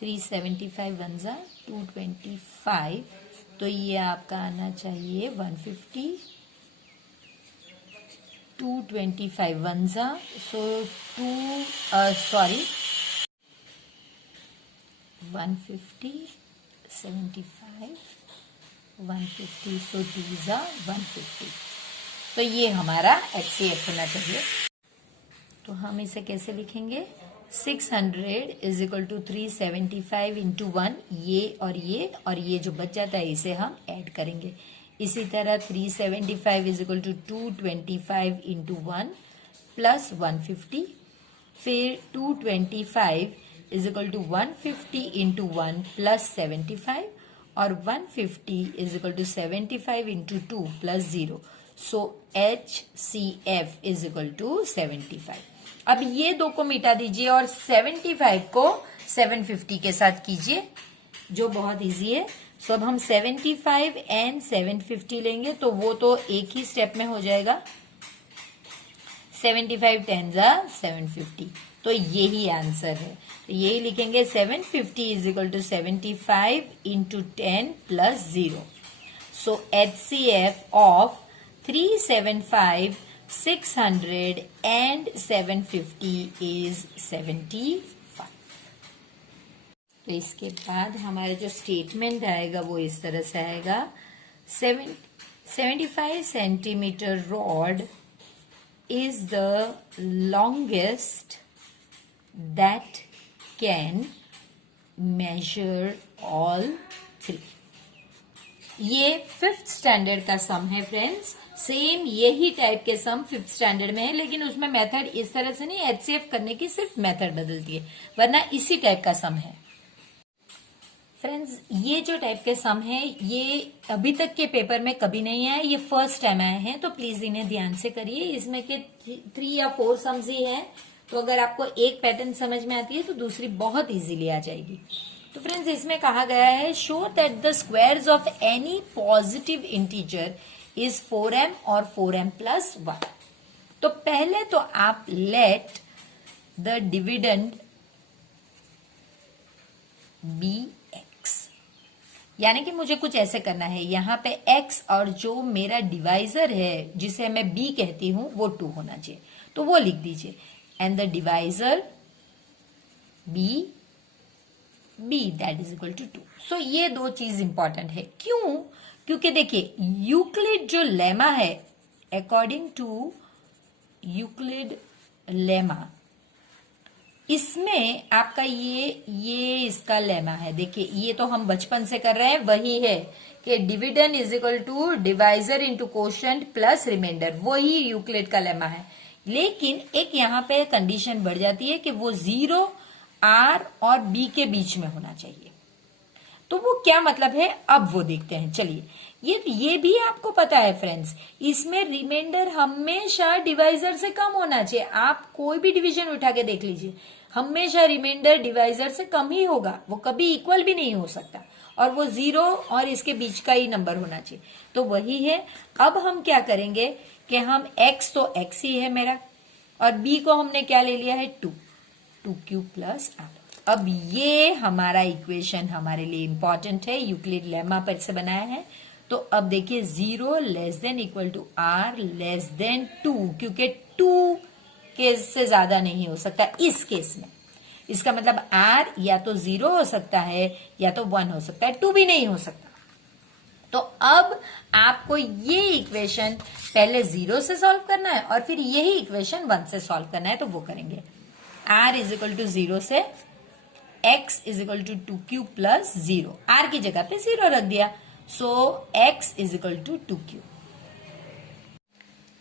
375 वन जा 225, तो ये आपका आना चाहिए 150, 225 वन जा, सो 150, 75, 150, सो 2 जा 150। तो ये हमारा HCF होना चाहिए। तो हम इसे कैसे लिखेंगे? 600 इज इक्वल टू 375 इंटू 1, ये और ये जो बच जाता है इसे हम ऐड करेंगे। इसी तरह 375 is equal to 225 into 1 plus 150, फिर 225 is equal to 150 into 1 plus 75, और 150 is equal to 75 into 2 plus 0। So HCF is equal to 75। अब ये दो को मिटा दीजिए और 75 को 750 के साथ कीजिए, जो बहुत इजी है। सो अब हम 75 एंड 750 लेंगे तो वो तो एक ही स्टेप में हो जाएगा। 75 10 जा 750, तो यही आंसर है। तो यही लिखेंगे 750 is equal to 75 into 10 plus 0। So HCF of 375, 600 and 750 is 75। तो इसके बाद हमारा जो स्टेटमेंट आएगा वो इस तरह से आएगा। 75 centimetre rod is the longest that can measure all three। ये 5th स्टैंडर्ड का सम है फ्रेंड्स। सेम यही टाइप के सम 5th स्टैंडर्ड में है, लेकिन उसमें मेथड इस तरह से नहीं, HCF करने की सिर्फ मेथड बदलती है, वरना इसी टाइप का सम है फ्रेंड्स। ये जो टाइप के सम है ये अभी तक के पेपर में कभी नहीं आए, ये फर्स्ट टाइम आए हैं, तो प्लीज इन्हें ध्यान से करिए। इसमें के 3 या 4 सम्स ही हैं, तो अगर आपको एक पैटर्न समझ में आती है तो दूसरी बहुत इजीली आ जाएगी। तो फ्रेंड्स इसमें कहा गया है show that the squares of any positive integer is 4m और 4m प्लस 1। तो पहले तो आप let the dividend be x, यानी कि मुझे कुछ ऐसे करना है, यहां पे x और जो मेरा डिवाइजर है जिसे मैं b कहती हूं वो 2 होना चाहिए, तो वो लिख दीजिए। And the divisor b that is equal to 2। So ये दो चीज इंपॉर्टेंट है। क्यों? क्योंकि देखिए यूक्लिड जो लेमा है, अकॉर्डिंग टू यूक्लिड लेमा, इसमें आपका ये इसका लेमा है। देखिए ये तो हम बचपन से कर रहे हैं, वही है कि dividend is equal to divisor into quotient plus remainder, वही यूक्लिड का लेमा है। लेकिन एक यहाँ पे कंडीशन बढ़ जाती है कि वो 0 R और B के बीच में होना चाहिए। तो वो क्या मतलब है अब वो देखते हैं। चलिए ये भी आपको पता है फ्रेंड्स, इसमें रिमाइंडर हमेशा डिवाइजर से कम होना चाहिए। आप कोई भी डिवीजन उठा के देख लीजिए, हमेशा रिमाइंडर डिवाइजर से कम ही होगा, वो कभी इक्वल भी नहीं हो सकता, और वो 0 और इसके बीच का ही नंबर होना चाहिए। तो वही है। अब हम क्या करेंगे कि हम x तो x ही है मेरा, और b को हमने क्या ले लिया है 2 क्यूब प्लस r। अब ये हमारा इक्वेशन हमारे लिए इंपॉर्टेंट है, यूक्लिड लेमा पर से बनाया है। तो अब देखिए 0 less than equal to r less than 2, क्योंकि 2 केस से ज्यादा नहीं हो सकता इस केस में। इसका मतलब r या तो 0 हो सकता है या तो 1 हो सकता है, 2 भी नहीं हो सकता। तो अब आपको ये इक्वेशन पहले 0 से सॉल्व करना है और फिर यही इक्वेशन 1 से सॉल्व करना है, तो वो करेंगे। r इज इक्वल टू 0 से x is equal to 2 cube plus 0, r की जगह पे 0 रख दिया, so x is equal to 2 cube.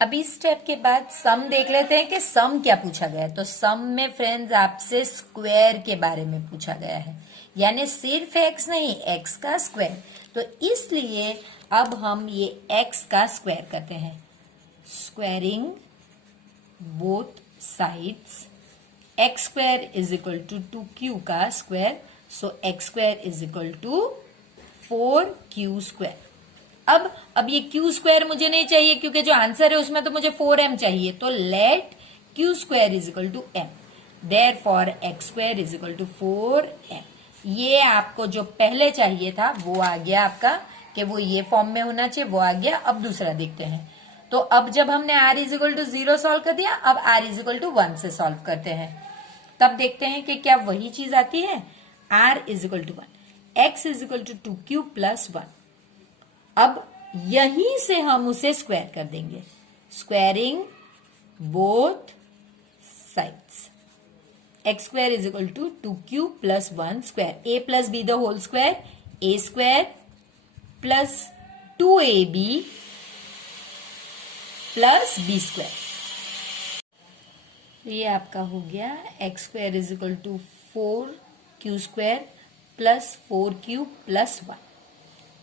अब इस स्टेप के बाद सम देख लेते हैं कि सम क्या पूछा गया है। तो सम में फ्रेंड्स आपसे स्क्वायर के बारे में पूछा गया है, यानी सिर्फ x नहीं, x का स्क्वायर। तो इसलिए अब हम ये x का स्क्वायर करते हैं, squaring both sides. x square is equal to 2q का square, so x square is equal to 4q square. अब ये q स्क्वायर मुझे नहीं चाहिए, क्योंकि जो आंसर है उसमें तो मुझे 4m चाहिए। तो let q square is equal to m, therefore x square is equal to 4m। ये आपको जो पहले चाहिए था वो आ गया आपका, कि वो ये फॉर्म में होना चाहिए, वो आ गया। अब दूसरा देखते हैं। तो अब जब हमने r is equal to 0 solve कर दिया, अब r इज इक्वल टू 1 से सॉल्व करते हैं। तब देखते हैं कि क्या वही चीज आती है। r is equal to 1, x is equal to 2 cube plus 1। अब यहीं से हम उसे स्क्वायर कर देंगे, squaring both sides. X square is equal to 2 cube plus 1 square, a plus B the whole square, a square plus 2ab plus B square. ये आपका हो गया X square is equal to 4 Q square plus 4 cube plus 1।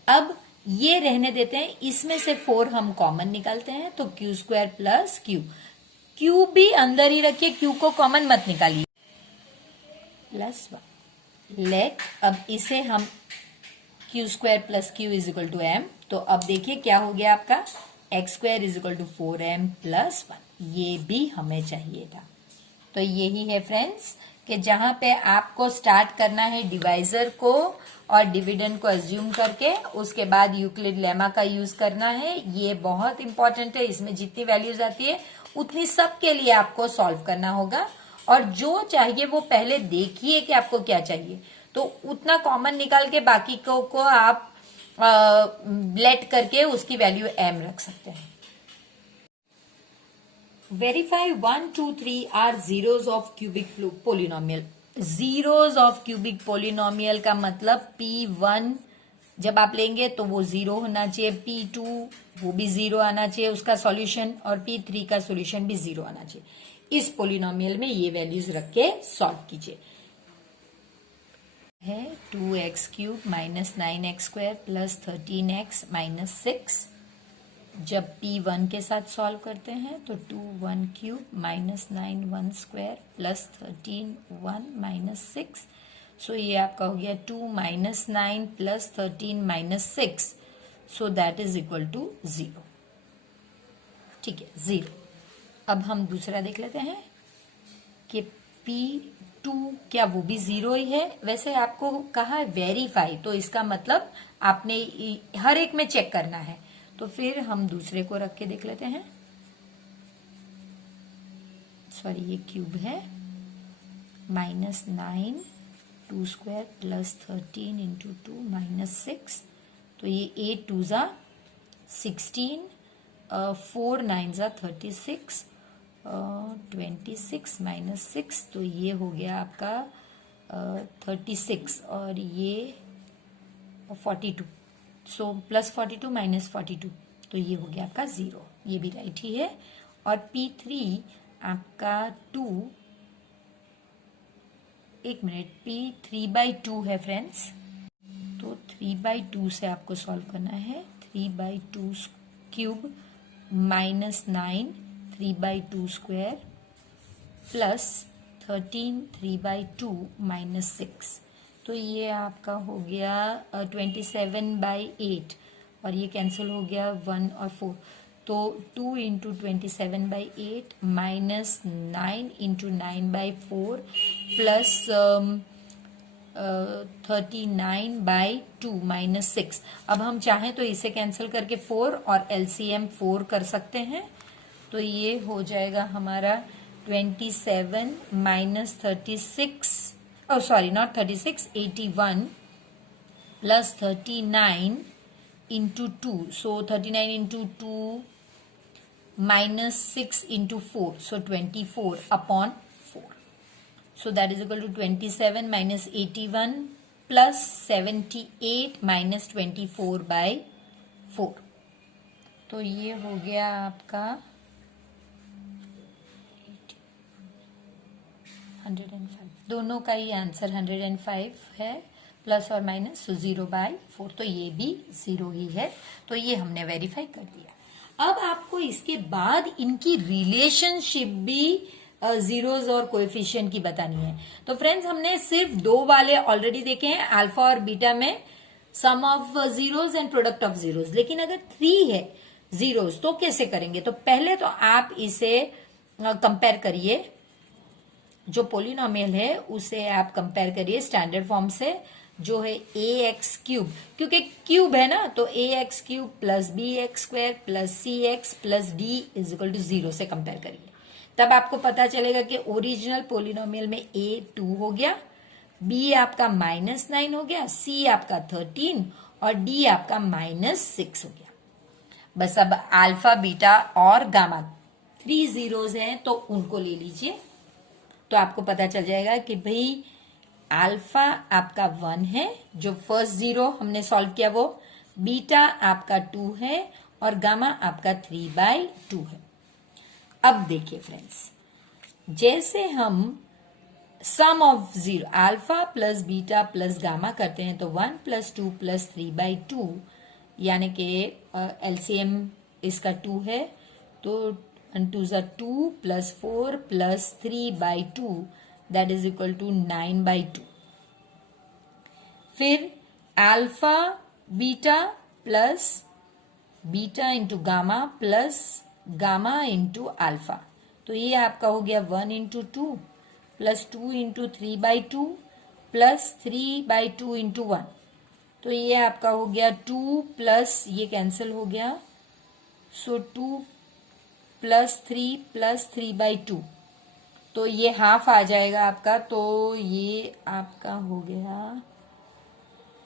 अब ये रहने देते हैं, इसमें से 4 हम कॉमन निकालते हैं, तो क्यू स्क्वायर प्लस क्यू भी अंदर ही रखिए, क्यू को कॉमन मत निकालिए, प्लस 1। लेट अब इसे हम Q square plus Q is equal to M, तो अब देखिए क्या हो गया आपका, X square is equal to 4m plus 1। ये भी हमें चाहिए था। तो यही है फ्रेंड्स कि जहां पे आपको स्टार्ट करना है डिवाइजर को और डिविडेंड को अज्यूम करके, उसके बाद यूक्लिड लेमा का यूज करना है। ये बहुत इंपॉर्टेंट है, इसमें जितनी वैल्यूज आती है उतनी सब के लिए आपको सॉल्व करना होगा। और जो चाहिए वो पहले देखिए कि आपको क्या चाहिए, तो उतना कॉमन निकाल के बाकी को आप लेट करके उसकी वैल्यू m रख सकते हैं। Verify 1, 2, 3 are zeros of cubic polynomial. Zeros of cubic polynomial का मतलब P1 जब आप लेंगे तो वो 0 होना चाहिए, P2 वो भी 0 आना चाहिए उसका सॉल्यूशन, और P3 का सॉल्यूशन भी 0 आना चाहिए। इस पोलिनोमियल में ये वैल्यूज रख के सॉल्व कीजिए। है 2x cube minus 9x square plus 13x minus 6। जब P1 के साथ सॉल्व करते हैं तो 2 1 cube minus 9 1 square plus 13 1 minus 6। So ये आपका हो गया 2 minus 9 plus 13 minus 6, so that is equal to 0। ठीक है, 0। अब हम दूसरा देख लेते हैं कि P2 क्या वो भी 0 ही है। वैसे आपको कहा है वेरीफाई, तो इसका मतलब आपने हर एक में चेक करना है। तो फिर हम दूसरे को रख के देख लेते हैं। सॉरी, ये क्यूब है, minus 9 2 square plus 13 into 2 minus 6। तो ये 8 2 जा 16, 4 9 जा 36, 26 माइनस 6, तो ये हो गया आपका 36, और ये 42। सो प्लस 42 माइनस 42, तो ये हो गया आपका 0। ये भी राइट ही है। और P3 आपका 2, एक मिनट, P3/2 है फ्रेंड्स, तो 3/2 से आपको सॉल्व करना है। 3/2 cube minus 9 3/2 square plus 13 3/2 minus 6, तो ये आपका हो गया 27/8, और ये कैंसिल हो गया 1 और 4, तो 2 into 27/8 minus 9 into 9/4 plus 39/2 minus 6। अब हम चाहें तो इसे कैंसिल करके 4 और LCM 4 कर सकते हैं, तो ये हो जाएगा हमारा 27 minus 36, oh sorry not 36, 81 plus 39 into 2, so 39 into 2 minus 6 into 4, so 24 upon 4, so that is equal to 27 minus 81 plus 78 minus 24/4, तो ये हो गया आपका 105। दोनों का ही आंसर 105 है, प्लस और माइनस 0/4, तो ये भी 0 ही है। तो ये हमने वेरीफाई कर दिया। अब आपको इसके बाद इनकी रिलेशनशिप भी जीरोज और कोएफिशिएंट की बतानी है। तो फ्रेंड्स, हमने सिर्फ 2 वाले ऑलरेडी देखे हैं, अल्फा और बीटा में sum of zeros and product of zeros. लेकिन अगर 3 है जीरोज तो कैसे करेंगे? तो पहले तो आप इसे कंपेयर करिए जो पोलिनोमियल है उसे आप कंपेयर करिए स्टैंडर्ड फॉर्म से, जो है ए एक्स क्यूब, क्योंकि क्यूब है ना, तो A X cube plus B X square plus C X plus D is equal to 0 से कंपेयर करिए। तब आपको पता चलेगा कि ओरिजिनल पोलिनोमियल में ए 2 हो गया, बी आपका -9 हो गया, सी आपका 13 और डी आपका -6 हो गया। बस अब अल्फा बीटा और गामा 3 जीरोज हैं तो उनको ले लीजिए, तो आपको पता चल जाएगा कि भाई अल्फा आपका 1 है, जो फर्स्ट जीरो हमने सॉल्व किया वो, बीटा आपका 2 है और गामा आपका 3/2 है। अब देखिए फ्रेंड्स, जैसे हम sum of zero alpha plus beta plus gamma करते हैं तो 1 + 2 + 3/2, यानी कि एलसीएम इसका 2 है, तो 1 2 = 2 + 4 + 3/2 दैट इज इक्वल टू 9/2। फिर alpha beta plus beta into gamma plus gamma into alpha, तो ये आपका हो गया 1 × 2 प्लस 2 × 3/2 प्लस 3/2 × 1, तो ये आपका हो गया 2 प्लस ये कैंसिल हो गया, सो 2 प्लस 3 प्लस 3/2, तो ये हाफ आ जाएगा आपका, तो ये आपका हो गया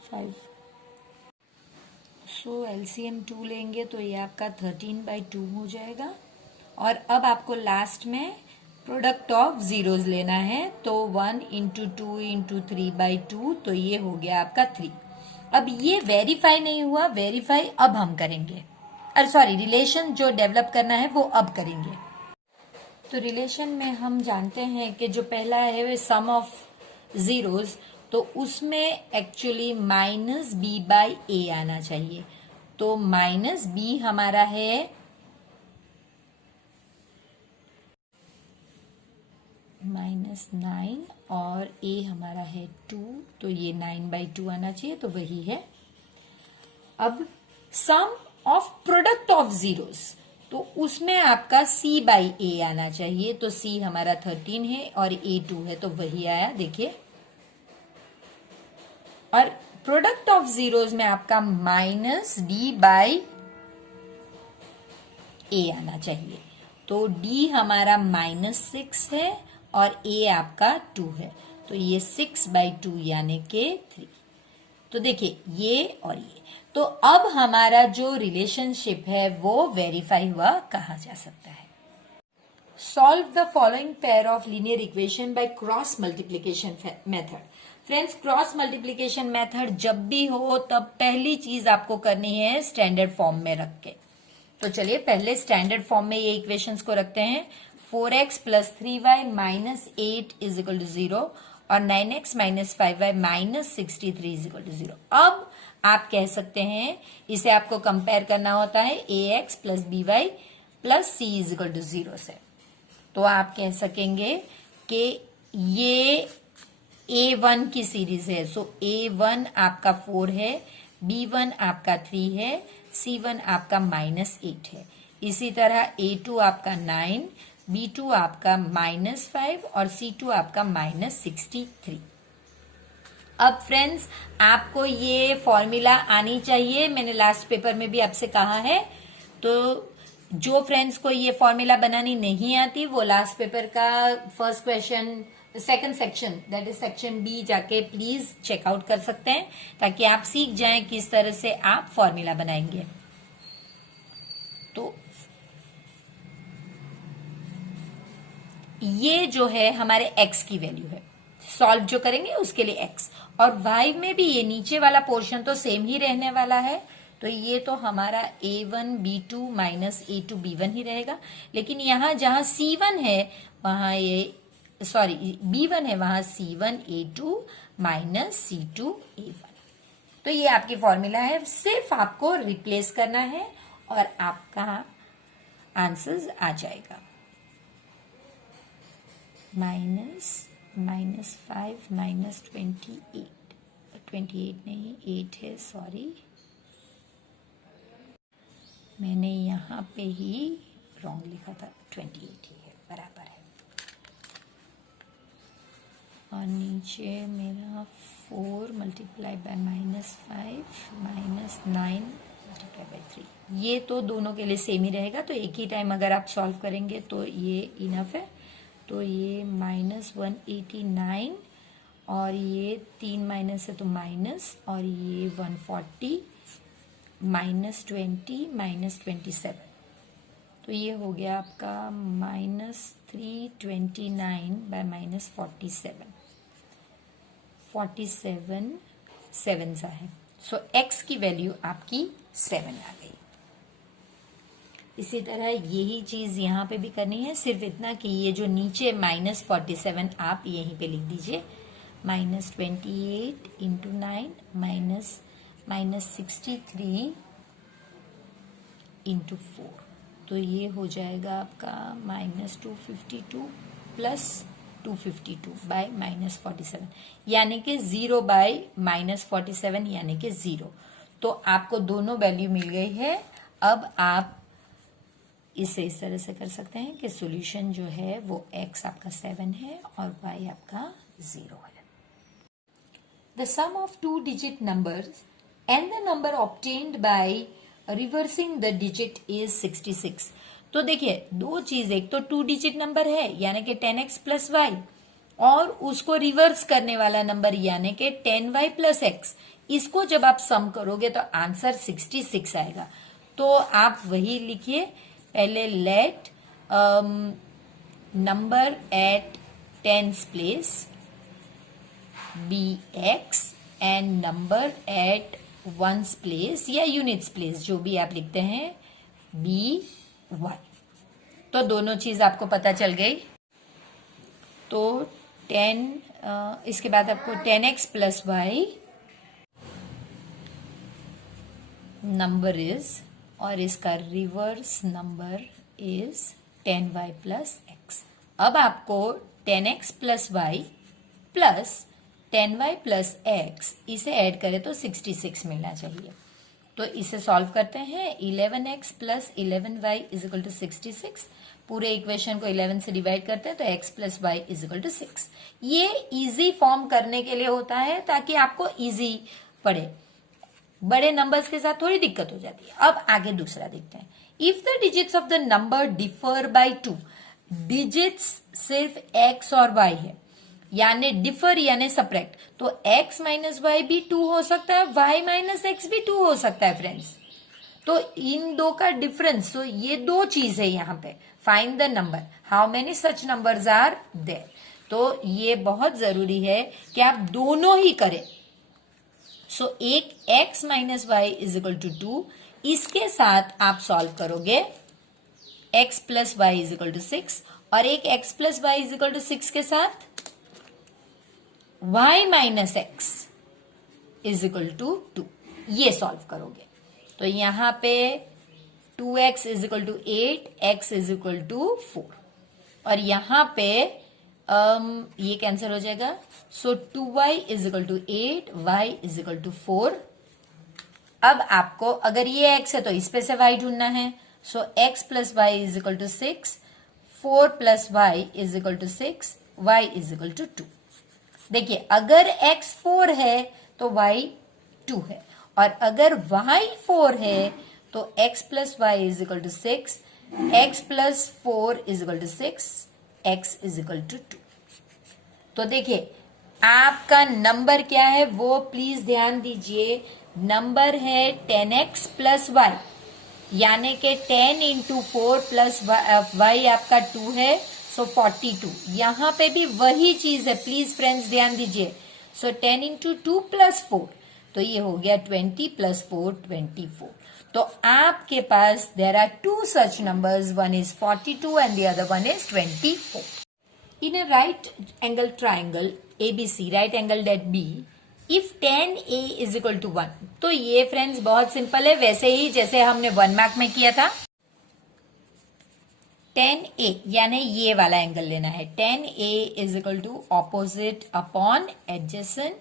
5। सो एलसीएम 2 लेंगे तो ये आपका 13/2 हो जाएगा। और अब आपको लास्ट में प्रोडक्ट ऑफ जीरोज लेना है, तो 1 × 2 × 3/2, तो ये हो गया आपका 3। अब ये वेरीफाई नहीं हुआ, वेरीफाई अब हम करेंगे, अरे सॉरी, रिलेशन जो डेवलप करना है वो अब करेंगे। तो रिलेशन में हम जानते हैं कि जो पहला है वो सम ऑफ जीरोज, तो उसमें एक्चुअली -b/a आना चाहिए, तो -b हमारा है -9 और a हमारा है 2, तो ये 9/2 आना चाहिए, तो वही है। अब सम ऑफ प्रोडक्ट ऑफ जीरोस, तो उसमें आपका c/a आना चाहिए, तो c हमारा 13 है और a 2 है, तो वही आया, देखिए। और प्रोडक्ट ऑफ जीरोस में आपका -d/a आना चाहिए, तो d हमारा -6 है और a आपका 2 है, तो ये 6/2 यानी के 3। तो देखिए ये और ये, तो अब हमारा जो रिलेशनशिप है वो वेरीफाई हुआ कहा जा सकता है। Solve the following pair of linear equation by cross multiplication method. Friends, cross multiplication method जब भी हो तब पहली चीज आपको करनी है स्टैंडर्ड फॉर्म में रख के। तो चलिए पहले स्टैंडर्ड फॉर्म में ये इक्वेशंस को रखते हैं। 4x + 3y - 8 = 0 और 9x - 5y - 63 = 0। अब आप कह सकते हैं, इसे आपको कंपेयर करना होता है ax + by + c = 0 से, तो आप कह सकेंगे कि ये a1 की सीरीज है, सो a1 आपका 4 है, b1 आपका 3 है, c1 आपका -8 है। इसी तरह a2 आपका 9, b2 आपका -5 और c2 आपका -63। अब फ्रेंड्स, आपको ये फॉर्मूला आनी चाहिए, मैंने लास्ट पेपर में भी आपसे कहा है। तो जो फ्रेंड्स को ये फॉर्मूला बनानी नहीं आती वो लास्ट पेपर का first question second section that is section B जाके प्लीज चेकआउट कर सकते हैं, ताकि आप सीख जाएं किस तरह से आप फॉर्मूला बनाएंगे। तो ये जो है हमारे x की वैल्यू है, सॉल्व जो करेंगे उसके लिए x, और y में भी ये नीचे वाला पोर्शन तो सेम ही रहने वाला है, तो ये तो हमारा a1 b2 - a2 b1 ही रहेगा। लेकिन यहां जहां c1 है वहां ये सॉरी b1 है, वहां c1 a2 - c2 a1। तो ये आपकी फॉर्मूला है, सिर्फ आपको रिप्लेस करना है और आपका आंसर आ जाएगा। -5 - 28 नहीं 8 है, सॉरी मैंने यहाँ पे ही रॉन्ग लिखा था, 28 ही है, बराबर है। और नीचे मेरा 4 मल्टीप्लाई बाय -5 -9 मल्टीप्लाई बाय 3। ये तो दोनों के लिए सेम ही रहेगा, तो एक ही टाइम अगर आप सॉल्व करेंगे तो ये इनफ है। तो ये -189 और ये 3 माइनस है तो माइनस, और ये 140 -20 -27, तो ये हो गया आपका -329 बाय -47 7 सा है। सो x की वैल्यू आपकी 7 आ गई। इसी तरह यही चीज यहाँ पे भी करनी है, सिर्फ इतना कि ये जो नीचे -47 आप यहीं पे लिख दीजिए, -28 इंटू 9 -63 इंटू 4, तो ये हो जाएगा आपका -252 प्लस 252 बाय -47, यानी कि 0 बाय -47 यानी कि 0। तो आपको दोनों वैल्यू मिल गई है। अब आप इसे इस तरह से कर सकते हैं कि सॉल्यूशन जो है वो x आपका 7 है और y आपका 0 है। The sum of 2-digit numbers and the number obtained by reversing the digit is 66। तो देखिए दो चीज, एक तो 2 डिजिट नंबर है यानी कि 10x प्लस वाई, और उसको रिवर्स करने वाला नंबर यानी कि 10y प्लस x। इसको जब आप सम करोगे तो आंसर 66 आएगा। तो आप वही लिखिए, पहले let number at tens place be X and number at ones place या यूनिट्स प्लेस, जो भी आप लिखते हैं, बी वाई। तो दोनों चीज आपको पता चल गई। तो 10 इसके बाद आपको 10x plus Y number is, और इसका reverse number is 10y plus X. अब आपको 10x plus Y plus 10y plus X इसे ऐड करें तो 66 मिलना चाहिए। तो इसे सॉल्व करते हैं। 11x plus 11y is equal to 66। पूरे इक्वेशन को 11 से डिवाइड करते हैं तो x plus Y is equal to 6। ये इजी फॉर्म करने के लिए होता है ताकि आपको इजी पड़े, बड़े नंबर्स के साथ थोड़ी दिक्कत हो जाती है। अब आगे दूसरा देखते हैं। If the digits of the number differ by 2, digits सिर्फ x और y है, यानी डिफर यानी सब्ट्रैक्ट, तो x माइनस वाई भी 2 हो सकता है, y माइनस एक्स भी 2 हो सकता है फ्रेंड्स। तो इन दो का डिफरेंस, तो ये दो चीज है यहाँ पे। Find the number, how many such numbers are there. तो ये बहुत जरूरी है कि आप दोनों ही करें। सो एक x minus Y is equal to 2, इसके साथ आप सॉल्व करोगे x plus Y is equal to 6, और एक x plus Y is equal to 6 के साथ y minus X is equal to 2, ये सॉल्व करोगे। तो यहां पे 2x is equal to 8, x is equal to 4, और यहां पे ये कैंसिल हो जाएगा। So 2y is equal to 8, y is equal to 4। अब आपको अगर ये x है तो इस पे से y ढूंढना है। सो x plus Y is equal to 6, 4 plus Y is equal to 6, y is equal to 2। देखिए अगर x 4 है तो y 2 है, और अगर y 4 है तो x plus Y is equal to 6, x plus 4 is equal to 6, x is equal to 2। तो देखिए आपका नंबर क्या है वो प्लीज ध्यान दीजिए। नंबर है 10x प्लस वाई, यानी कि 10 इंटू 4 प्लस वाई आपका 2 है, सो 42। यहां पे भी वही चीज है, प्लीज फ्रेंड्स ध्यान दीजिए। सो 10 इंटू 2 प्लस 4, तो ये हो गया 20 प्लस 4 24। तो आपके पास there are 2 such numbers, one is 42 and the other one is 24। In a right angle triangle ABC, right angle at B, if 10A is equal to 1। तो ये फ्रेंड्स बहुत सिंपल है, वैसे ही जैसे हमने 1 मार्क में किया था। 10A यानी ये वाला एंगल लेना है। 10A is equal to opposite upon adjacent.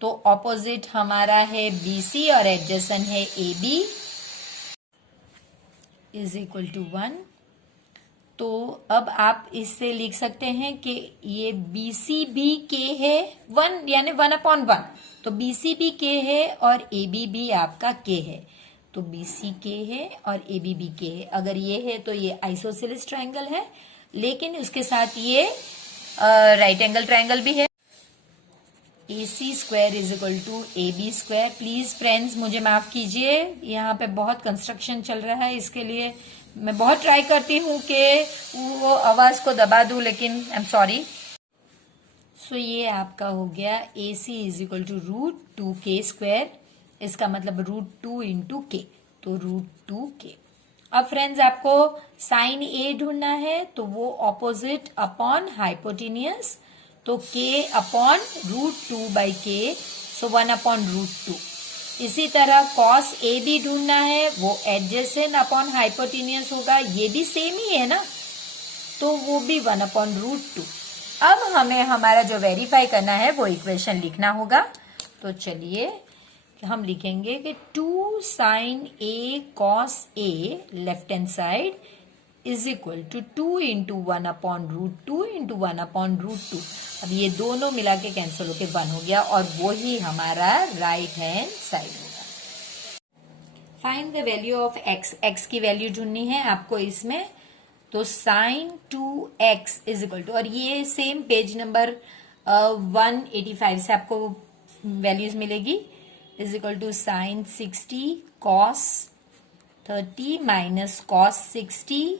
तो ऑपोजिट हमारा है BC और एडजेसेंट है AB, इज इक्वल टू 1। तो अब आप इससे लिख सकते हैं कि ये BC भी K है 1 यानी 1/1, तो BC भी K है और AB भी आपका K है, तो BC K है और AB भी K है। अगर ये है तो ये आइसोसेलेस ट्रायंगल है, लेकिन उसके साथ ये राइट एंगल ट्रायंगल भी है। AC square is equal to AB square. Please friends मुझे माफ कीजिए, यहाँ पे बहुत कंस्ट्रक्शन चल रहा है, इसके लिए मैं बहुत ट्राई करती हूँ कि वो आवाज को दबा दूं, लेकिन आई एम सॉरी। सो ये आपका हो गया AC is equal to √2K square, इसका मतलब √2 इंटू K, तो √2K। अब फ्रेंड्स आपको साइन A ढूंढना है, तो वो ऑपोजिट अपॉन हाइपोटेनियस, तो K अपॉन √2/K, सो 1/√2। इसी तरह कॉस A भी ढूंढना है, वो एडजेसेंट अपॉन हाइपोटेनियस होगा, ये भी सेम ही है ना, तो वो भी 1/√2। अब हमें हमारा जो वेरीफाई करना है वो इक्वेशन लिखना होगा, तो चलिए हम लिखेंगे कि 2 sin A cos A left hand side is equal to 2 into 1/√2 into 1/√2। अब ये दोनों मिला के कैंसिल होके 1 हो गया और वो ही हमारा राइट हैंड साइड होगा। Find the value of x, x की वैल्यू ढूंढनी है आपको इसमें, तो sin 2x is equal to, और ये सेम पेज नंबर 185 से आपको वैल्यूज मिलेगी, is equal to sin 60 cos 30 minus cos 60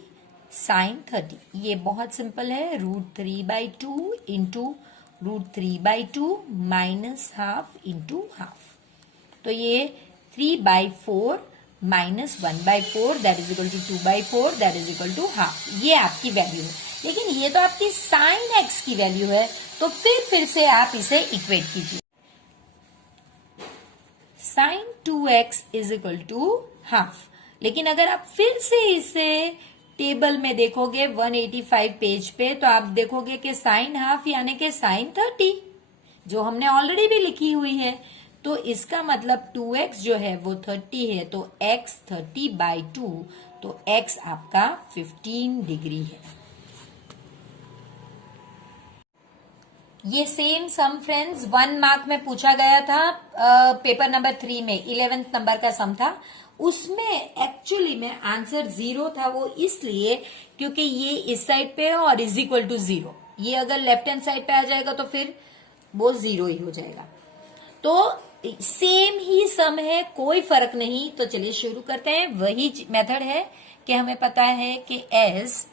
sin 30। ये बहुत सिंपल है, √3/2 into √3/2 minus half into half, तो ये 3/4 minus 1/4 that is equal to 2/4 that is equal to half. ये आपकी वैल्यू है, लेकिन ये तो आपकी साइन x की वैल्यू है, तो फिर से आप इसे इक्वेट कीजिए। sin 2x is equal to half, लेकिन अगर आप फिर से इसे टेबल में देखोगे 185 पेज पे, तो आप देखोगे कि साइन हाफ यानी कि साइन 30, जो हमने ऑलरेडी भी लिखी हुई है, तो इसका मतलब 2x जो है वो 30 है, तो x 30/2, तो x आपका 15 डिग्री है। ये सेम सम फ्रेंड्स 1 मार्क में पूछा गया था, पेपर नंबर 3 में 11th नंबर का सम था, उसमें एक्चुअली में आंसर 0 था। वो इसलिए क्योंकि ये इस साइड पे है और इज इक्वल टू 0, ये अगर लेफ्ट हैंड साइड पे आ जाएगा तो फिर वो 0 ही हो जाएगा। तो सेम ही सम है, कोई फर्क नहीं। तो चलिए शुरू करते हैं। वही मेथड है कि हमें पता है कि एज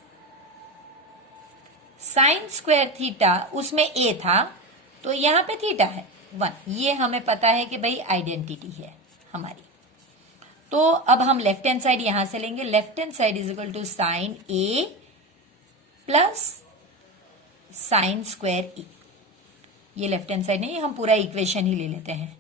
साइन स्क्वायर थीटा, उसमें a था तो यहां पे थीटा है 1, ये हमें पता है कि भाई आइडेंटिटी है हमारी। तो अब हम लेफ्ट हैंड साइड यहां से लेंगे, left hand side is equal to sine A plus sine square A। ये लेफ्ट हैंड साइड नहीं, हम पूरा इक्वेशन ही ले लेते हैं,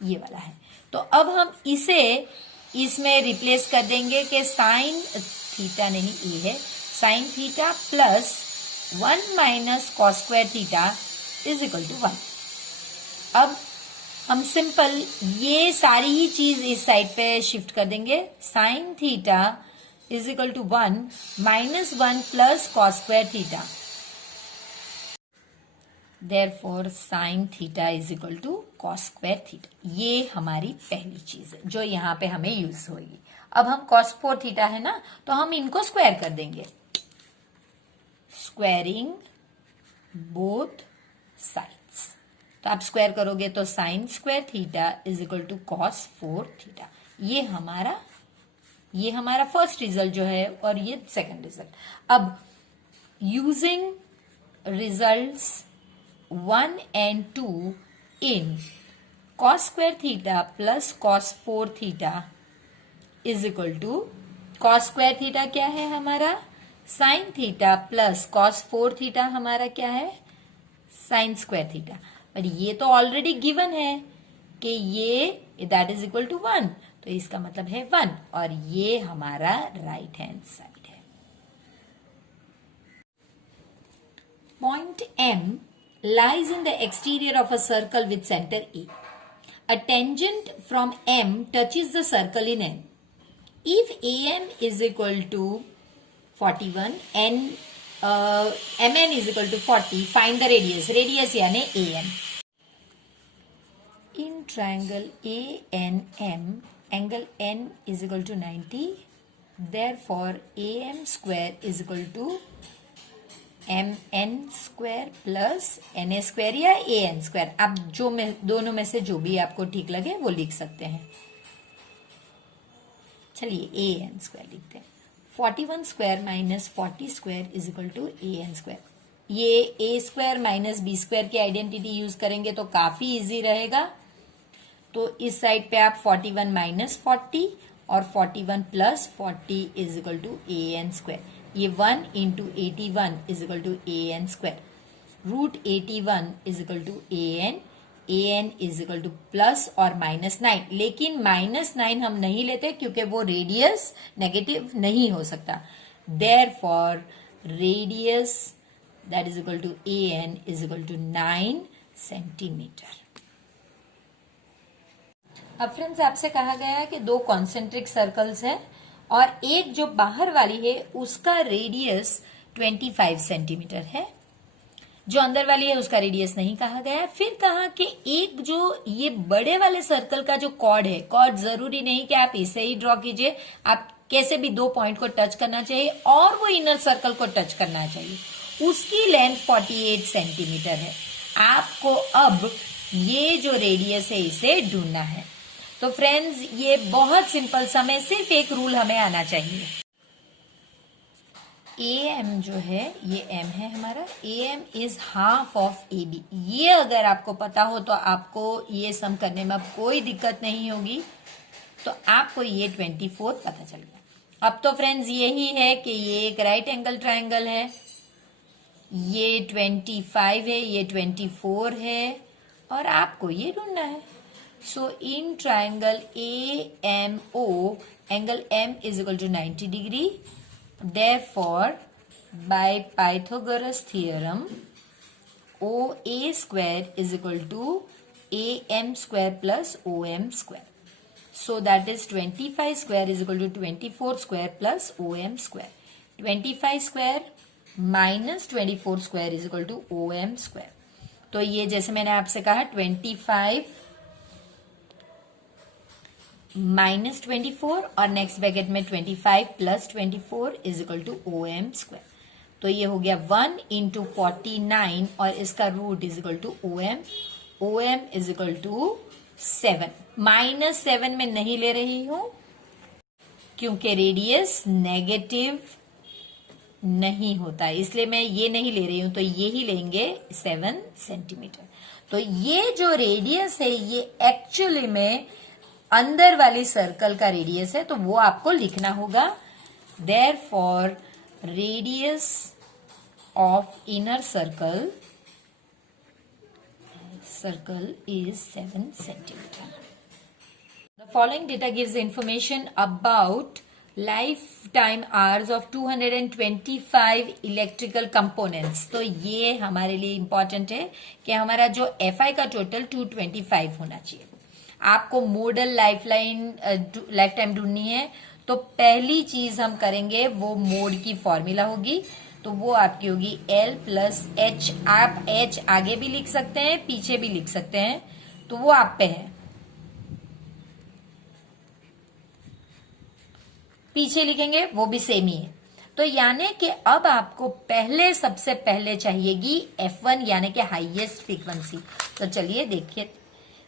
ये वाला है। तो अब हम इसे इसमें रिप्लेस कर देंगे कि साइन थीटा नहीं A है, sine theta plus 1 minus cos square theta is equal to 1। अब हम सिंपल ये सारी ही चीज इस साइड पे शिफ्ट कर देंगे, sine theta is equal to 1 minus 1 plus cos square theta, therefore sine theta is equal to cos square theta. ये हमारी पहली चीज है जो यहां पे हमें यूज होगी। अब हम कॉस 4 थीटा है ना, तो हम इनको स्क्वायर कर देंगे, स्क्वायरिंग बोथ साइड्स। तो आप स्क्वायर करोगे तो sine square theta is equal to cos 4 theta. ये हमारा फर्स्ट रिजल्ट जो है, और ये सेकंड रिजल्ट। अब using results 1 and 2 in cos square theta plus cos 4 theta is equal to, cos square theta क्या है हमारा, sine theta plus cos 4 theta हमारा क्या है, साइन स्क्वायर थीटा। और ये तो ऑलरेडी गिवन है कि ये दैट इज इक्वल टू 1, तो इसका मतलब है 1, और ये हमारा राइट हैंड साइड है। Point M lies in the exterior of a circle with center A. A tangent from M touches the circle in N. If AM is equal to 41, n mn is equal to 40. Find the radius. Radius यानी an. In triangle ANM, angle n is equal to 90. Therefore, am square is equal to mn square plus na square या an square. आप जो में दोनों में से जो भी आपको ठीक लगे वो लिख सकते हैं. चलिए an square लिखते हैं. 41 square minus 40 square is equal to an square. ये a square minus b square की आइडेंटिटी यूज करेंगे तो काफी इजी रहेगा. तो इस साइड पे आप 41 माइनस 40 और 41 plus 40 is equal to an square. ये 1 into 81 is equal to an square. Root 81 is equal to an is equal to plus और माइनस 9. लेकिन माइनस 9 हम नहीं लेते क्योंकि वो रेडियस नेगेटिव नहीं हो सकता. Therefore radius that is equal to an is equal to 9 centimetre. अब फ्रेंड्स आपसे कहा गया है कि दो कॉन्सेंट्रिक सर्कल्स हैं और एक जो बाहर वाली है उसका रेडियस 25 सेंटीमीटर है. जो अंदर वाली है उसका रेडियस नहीं कहा गया है. फिर कहा कि एक जो ये बड़े वाले सर्कल का जो कॉर्ड है, कॉर्ड जरूरी नहीं कि आप इसे ही ड्रॉ कीजिए, आप कैसे भी दो पॉइंट को टच करना चाहिए और वो इनर सर्कल को टच करना चाहिए. उसकी लेंथ 48 सेंटीमीटर है. आपको अब ये जो रेडियस है इसे ढूंढना है. तो फ्रेंड्स ये बहुत सिंपल सम है, सिर्फ एक रूल हमें आना चाहिए. AM जो है ये M है हमारा. AM is half of AB. ये अगर आपको पता हो तो आपको ये सम करने में अब कोई दिक्कत नहीं होगी. तो आपको ये 24 पता चल गया. अब तो फ्रेंड्स यही है कि ये एक राइट एंगल ट्राइंगल है, ये 25 है, ये 24 है और आपको ये ढूंढना है. So in triangle AMO, angle M is equal to 90 degree. Therefore, by Pythagoras theorem, OA square is equal to AM square plus OM square. So that is 25 square is equal to 24 square plus OM square. 25 square minus 24 square is equal to OM square. तो ये जैसे मैंने आपसे कहा 25 minus 24 और next bracket में 25 plus 24 is equal to OM square. तो ये हो गया 1 इंटू 49 और इसका root is equal to OM. OM is equal to 7. Minus 7 में नहीं ले रही हूं क्योंकि रेडियस नेगेटिव नहीं होता, इसलिए मैं ये नहीं ले रही हूं. तो ये ही लेंगे 7 सेंटीमीटर. तो ये जो रेडियस है ये एक्चुअली में अंदर वाली सर्कल का रेडियस है, तो वो आपको लिखना होगा. Therefore radius of inner circle is 7 centimetre. The following data gives information about life time hours of 225 electrical components. तो ये हमारे लिए इंपॉर्टेंट है कि हमारा जो FI का टोटल 225 होना चाहिए. आपको मॉडल लाइफ टाइम ढूंढनी है. तो पहली चीज हम करेंगे वो मोड की फॉर्मूला होगी. तो वो आपकी होगी L प्लस H. आप H आगे भी लिख सकते हैं, पीछे भी लिख सकते हैं, तो वो आप पे है. पीछे लिखेंगे वो भी सेम ही है. तो यानी कि अब आपको सबसे पहले चाहिएगी F1 यानी कि हाईएस्ट फ्रीक्वेंसी. तो चलिए देखिए,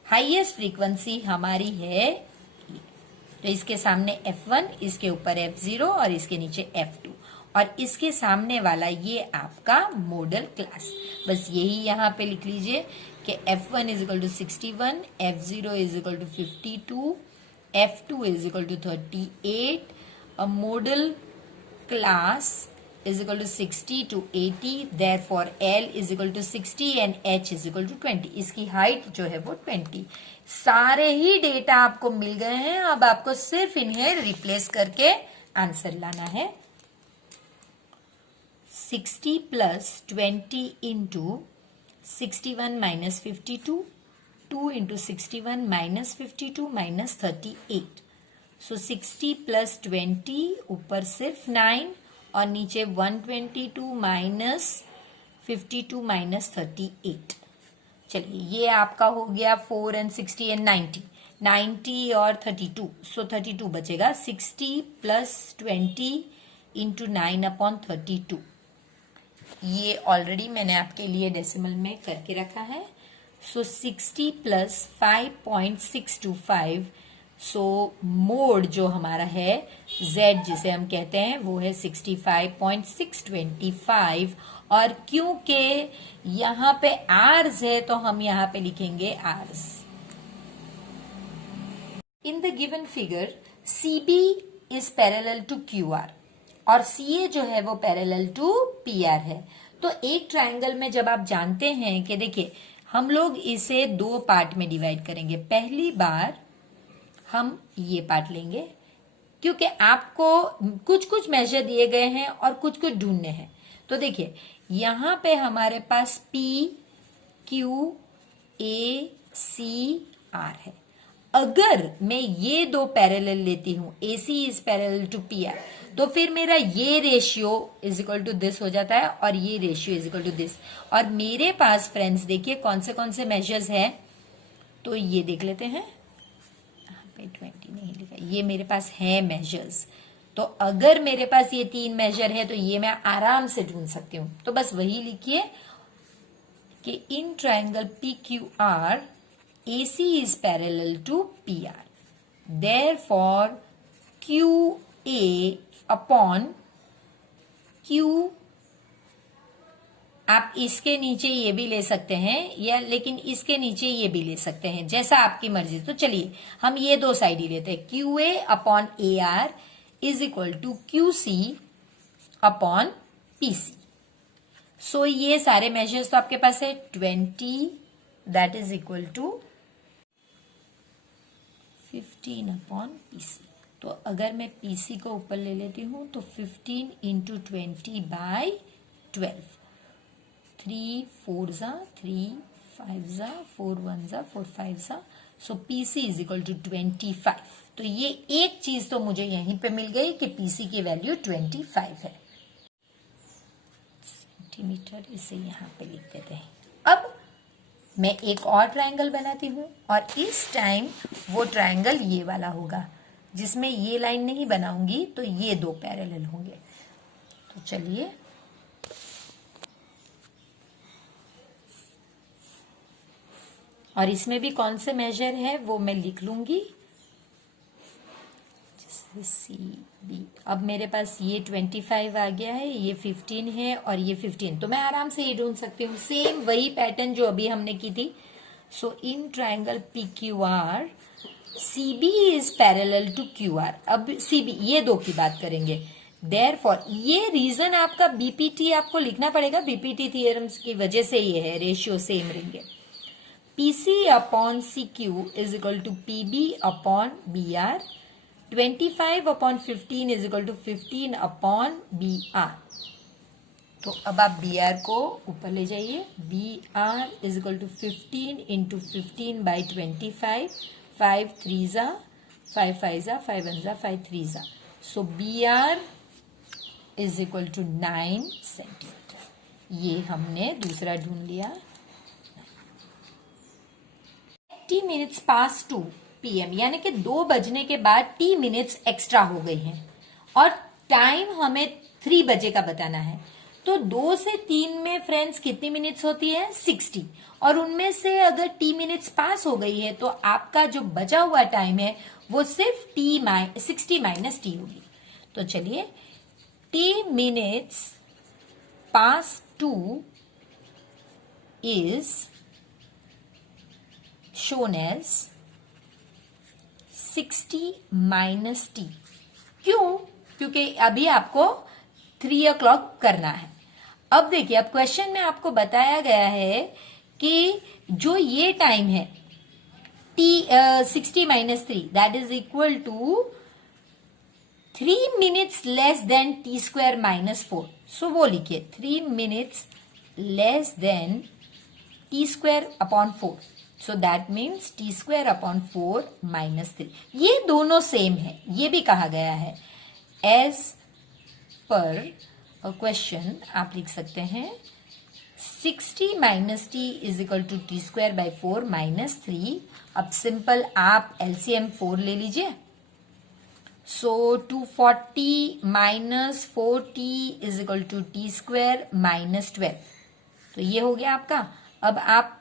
हाईएस्ट फ्रीक्वेंसी हमारी है, तो इसके सामने F1, इसके ऊपर F0 और इसके नीचे F2 और इसके सामने वाला ये आपका मॉडल क्लास. बस यही यहाँ पे लिख लीजिए कि F1 is equal to 61, F0 is equal to 52, F2 is equal to 38. A modal class is equal to 60 to 80. Therefore L is equal to 60 and H is equal to 20. इसकी height जो है वो 20. सारे ही डेटा आपको मिल गए हैं. अब आपको सिर्फ इन्हें रिप्लेस करके आंसर लाना है. 60 plus 20 into 61 minus 52, 2 into 61 minus 52 minus 38. सो 60 प्लस 20 ऊपर सिर्फ 9 और नीचे 122 माइनस 52 माइनस 38। चलिए ये आपका हो गया 4 एंड 60 एंड 90 और 32, सो 32 बचेगा। 60 प्लस 20 इंटू 9/32। ये ऑलरेडी मैंने आपके लिए डेसिमल में करके रखा है। सो 60 प्लस 5.625, सो मोड जो हमारा है z जिसे हम कहते हैं वो है 65.625, और क्योंकि यहाँ पे आर्स है तो हम यहाँ पे लिखेंगे आर्स। In the given figure CB is parallel to QR और CA जो है वो पैरेलल टू PR है। तो एक ट्रायंगल में जब आप जानते हैं कि देखिए हम लोग इसे दो पार्ट में डिवाइड करेंगे। पहली बार हम ये पार्ट लेंगे क्योंकि आपको कुछ कुछ मेजर दिए गए हैं और कुछ कुछ ढूंढने हैं। तो देखिए यहां पे हमारे पास P, Q, A, C, R है। अगर मैं ये दो पैरेलल लेती हूं, AC is parallel to PR, तो फिर मेरा ये ratio is equal to this हो जाता है और ये ratio is equal to this. और मेरे पास फ्रेंड्स देखिए कौन से मेजर्स है, तो ये देख लेते हैं। यहाँ पे 20 नहीं लिखा, ये मेरे पास है मेजर्स। तो अगर मेरे पास ये 3 मेजर है तो ये मैं आराम से ढूंढ सकती हूं। तो बस वही लिखिए कि इन triangle PQR AC is parallel to PR. Therefore, QA upon Q, आप इसके नीचे ये भी ले सकते हैं या लेकिन इसके नीचे ये भी ले सकते हैं, जैसा आपकी मर्जी। तो चलिए हम ये दो साइड ही लेते हैं। QA upon AR is equal to QC upon PC। So ये सारे मेजर्स तो आपके पास है 20, that is equal to 15 upon PC। तो अगर मैं PC को ऊपर ले लेती हूं तो 15 इंटू 20 बाई 12। 3 4 जा 3 5 जा 4 1 जा 4 5 जा, सो PC इज इक्वल टू 25। तो ये एक चीज तो मुझे यहीं पे मिल गई कि PC की वैल्यू 25 है। सेंटीमीटर इसे यहां पे लिख देते हैं। अब मैं एक और ट्रायंगल बनाती हूं और इस टाइम वो ट्रायंगल ये वाला होगा जिसमें ये लाइन नहीं बनाऊंगी, तो ये दो पैरेलल होंगे। तो चलिए और इसमें भी कौन से मेजर है वो मैं लिख लूंगी, CB। अब मेरे पास ये 25 आ गया है, ये 15 है और ये 15, तो मैं आराम से ये ढूंढ सकती हूँ। सेम वही पैटर्न जो अभी हमने की थी। So in triangle PQR CB is parallel to QR। अब CB ये दो की बात करेंगे। देयरफॉर ये रीजन आपका BPT आपको लिखना पड़ेगा, BPT थियरम्स की वजह से ये है, रेशियो सेम रहेंगे। PC upon CQ is equal to PB upon BR। 25 upon 15 is equal to 15 upon BR। तो अब आप BR को ऊपर ले जाइए। BR is equal to 15 into 15 by 25। 5 3 जा 5 5 जा 5 1 जा 5 3 जा, so BR is equal to 9 centimetre. ये हमने दूसरा ढूंढ लिया। 80 मिनट्स पास 2 PM, यानी कि 2 बजने के बाद T मिनट्स एक्स्ट्रा हो गई हैं और टाइम हमें 3 बजे का बताना है। तो 2 से 3 में फ्रेंड्स कितनी मिनट्स होती है? 60। और उनमें से अगर T मिनट्स पास हो गई है तो आपका जो बचा हुआ टाइम है वो सिर्फ 60 माइनस T होगी। तो चलिए T minutes pass 2 is shown as 60 minus T। क्यों? क्योंकि अभी आपको 3 o'clock करना है। अब देखिए, अब क्वेश्चन में आपको बताया गया है कि जो ये टाइम है T 60 minus 3 that is equal to 3 minutes less than T square minus 4। So वो लिखिए 3 minutes less than T square upon 4। So that means T square upon 4 minus 3। ये दोनों सेम है, ये भी कहा गया है एज पर क्वेश्चन आप लिख सकते हैं 60 minus T is equal to T square by 4 minus 3। अब सिंपल आप एलसीएम 4 ले लीजिए। So 240 minus 4t is equal to T square minus 12। तो ये हो गया आपका। अब आप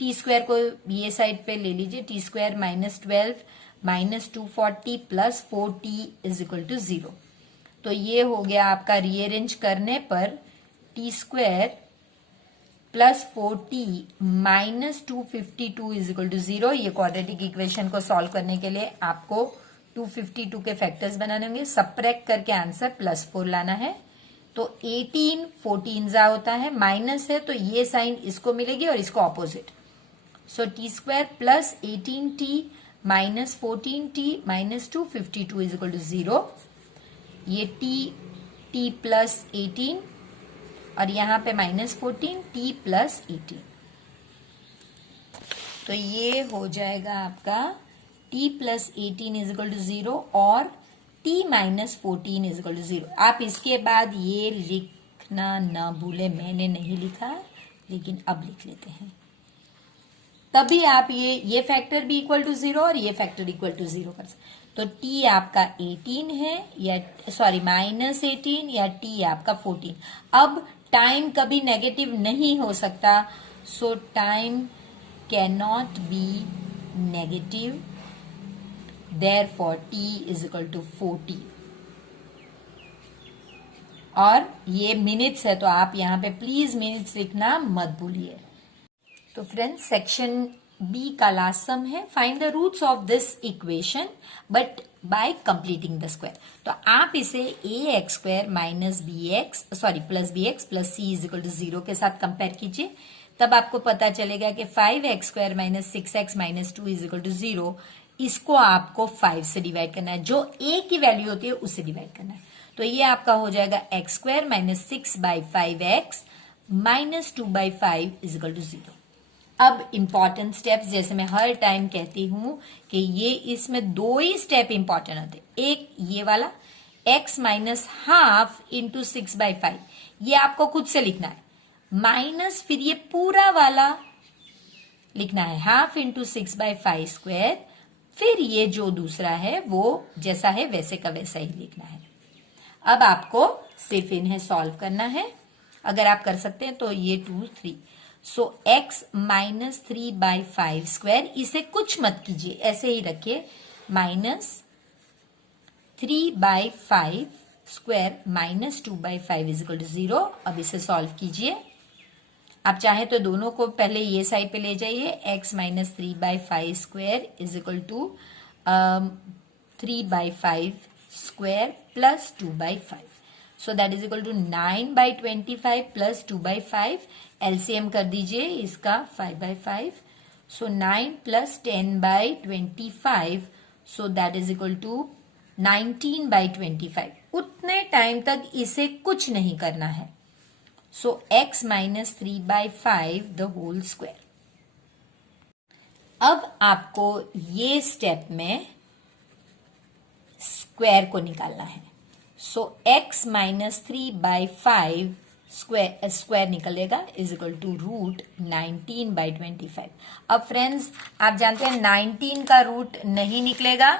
टी स्क्वायर को ये साइड पे ले लीजिए, T square minus 12 minus 240 plus 4t is equal to 0। तो ये हो गया आपका। रीअरेंज करने पर T square plus 4t minus 252 is equal to 0। ये क्वाड्रेटिक इक्वेशन को सॉल्व करने के लिए आपको 252 के फैक्टर्स बनाने होंगे। सब्ट्रैक्ट करके आंसर प्लस 4 लाना है। तो 18 14 जा होता है, माइनस है तो ये साइन इसको मिलेगी और इसको opposite. So T square plus 18t minus 14t minus 252 is equal to 0। ये t प्लस 18 और यहां पे माइनस 14 t प्लस 18। तो ये हो जाएगा आपका t plus 18 is equal to 0 और t minus 14 is equal to 0। आप इसके बाद ये लिखना ना भूले, मैंने नहीं लिखा लेकिन अब लिख लेते हैं। तभी आप ये फैक्टर भी इक्वल टू 0 और ये फैक्टर इक्वल टू 0 कर सकते। तो t आपका 18 है या सॉरी माइनस 18 या t आपका 14। अब टाइम कभी नेगेटिव नहीं हो सकता, सो time can not be negative, therefore t is equal to 40। और ये मिनट्स है तो आप यहां पे प्लीज मिनट्स लिखना मत भूलिए। तो फ्रेंड्स सेक्शन बी का लास्ट सम है, find the roots of this equation but by completing the square. तो आप इसे A X square minus B X sorry plus B X plus C is equal to 0 के साथ compare कीजिए। तब आपको पता चलेगा कि 5x square minus 6x minus 2 is equal to 0। इसको आपको 5 से डिवाइड करना है, जो a की वैल्यू होती है उससे डिवाइड करना है। तो ये आपका हो जाएगा x square minus 6 by 5x minus 2 by 5 is equal to 0। अब इंपॉर्टेंट स्टेप्स, जैसे मैं हर टाइम कहती हूं कि ये इसमें दो ही स्टेप इंपॉर्टेंट होते। एक ये वाला x minus half into 6 by 5, ये आपको खुद से लिखना है। माइनस फिर ये पूरा वाला लिखना है हाफ इंटू 6 बाई 5 स्क्वायर। फिर ये जो दूसरा है वो जैसा है वैसे का वैसा ही लिखना है। अब आपको सिर्फ इन्हें सॉल्व करना है। अगर आप कर सकते हैं तो ये 2 3। So x minus 3 by 5 square, इसे कुछ मत कीजिए, ऐसे ही रखिए। Minus 3 by 5 square minus 2 by 5 is equal to 0। अब इसे सॉल्व कीजिए। आप चाहें तो दोनों को पहले ये साइड पे ले जाइए। x minus 3 by 5 square is equal to 3 by 5 square plus 2 by 5। So that is equal to 9 by 25 plus 2 by 5। LCM कर दीजिए इसका 5 by 5। So 9 plus 10 by 25। So that is equal to 19 by 25। उतने time तक इसे कुछ नहीं करना है। सो x minus 3 by 5 the whole square. अब आपको ये स्टेप में स्क्वायर को निकालना है। सो x माइनस 3 बाई 5 स्क्वायर निकलेगा is equal to root 19 by 25। अब फ्रेंड्स आप जानते हैं 19 का रूट नहीं निकलेगा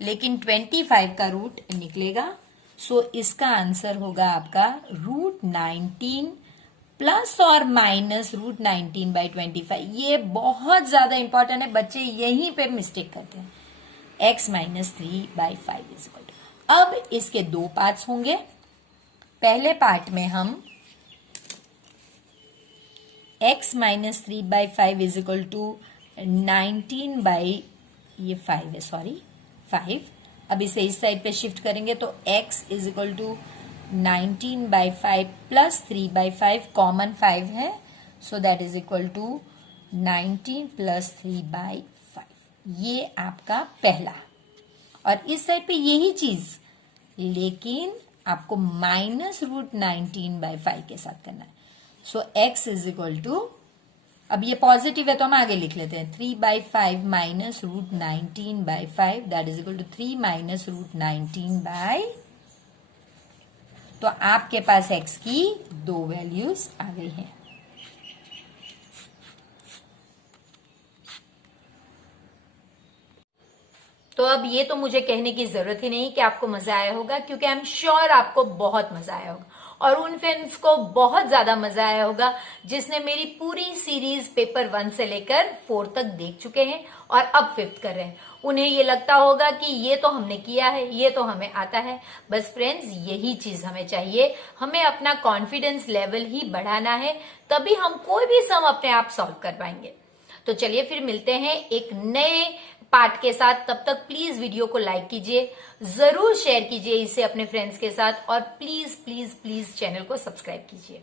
लेकिन 25 का रूट निकलेगा। सो इसका आंसर होगा आपका रूट 19 प्लस और माइनस रूट 19 बाई 25। ये बहुत ज्यादा इंपॉर्टेंट है, बच्चे यहीं पे मिस्टेक करते हैं। x minus 3 by 5 is equal to. अब इसके दो पार्ट्स होंगे। पहले पार्ट में हम x minus 3 by 5 is equal to 19 by ये 5 है सॉरी 5। अब इसे इस साइड पे शिफ्ट करेंगे तो x is equal to 19 by 5 plus 3 by 5, common 5 है। So that is equal to 19 plus 3 by 5। ये आपका पहला। और इस साइड पे यही चीज, लेकिन आपको माइनस रूट 19 बाई 5 के साथ करना है। सो x इज इक्वल टू, अब ये पॉजिटिव है तो हम आगे लिख लेते हैं, 3 by 5 minus root 19 by 5 that is equal to 3 minus root 19 by तो आपके पास x की 2 वैल्यूज आ गई हैं। तो अब ये तो मुझे कहने की जरूरत ही नहीं कि आपको मजा आया होगा, क्योंकि आई एम श्योर आपको बहुत मजा आया होगा और उन फ्रेंड्स को बहुत ज्यादा मजा आया होगा जिसने मेरी पूरी सीरीज पेपर 1 से लेकर 4 तक देख चुके हैं और अब 5th कर रहे हैं। उन्हें ये लगता होगा कि ये तो हमने किया है, ये तो हमें आता है। बस फ्रेंड्स, यही चीज हमें चाहिए। हमें अपना कॉन्फिडेंस लेवल ही बढ़ाना है, तभी हम कोई भी सम अपने आप सॉल्व कर पाएंगे। तो चलिए फिर मिलते हैं एक नए पार्ट के साथ। तब तक प्लीज वीडियो को लाइक कीजिए, जरूर शेयर कीजिए इसे अपने फ्रेंड्स के साथ और प्लीज प्लीज प्लीज चैनल को सब्सक्राइब कीजिए।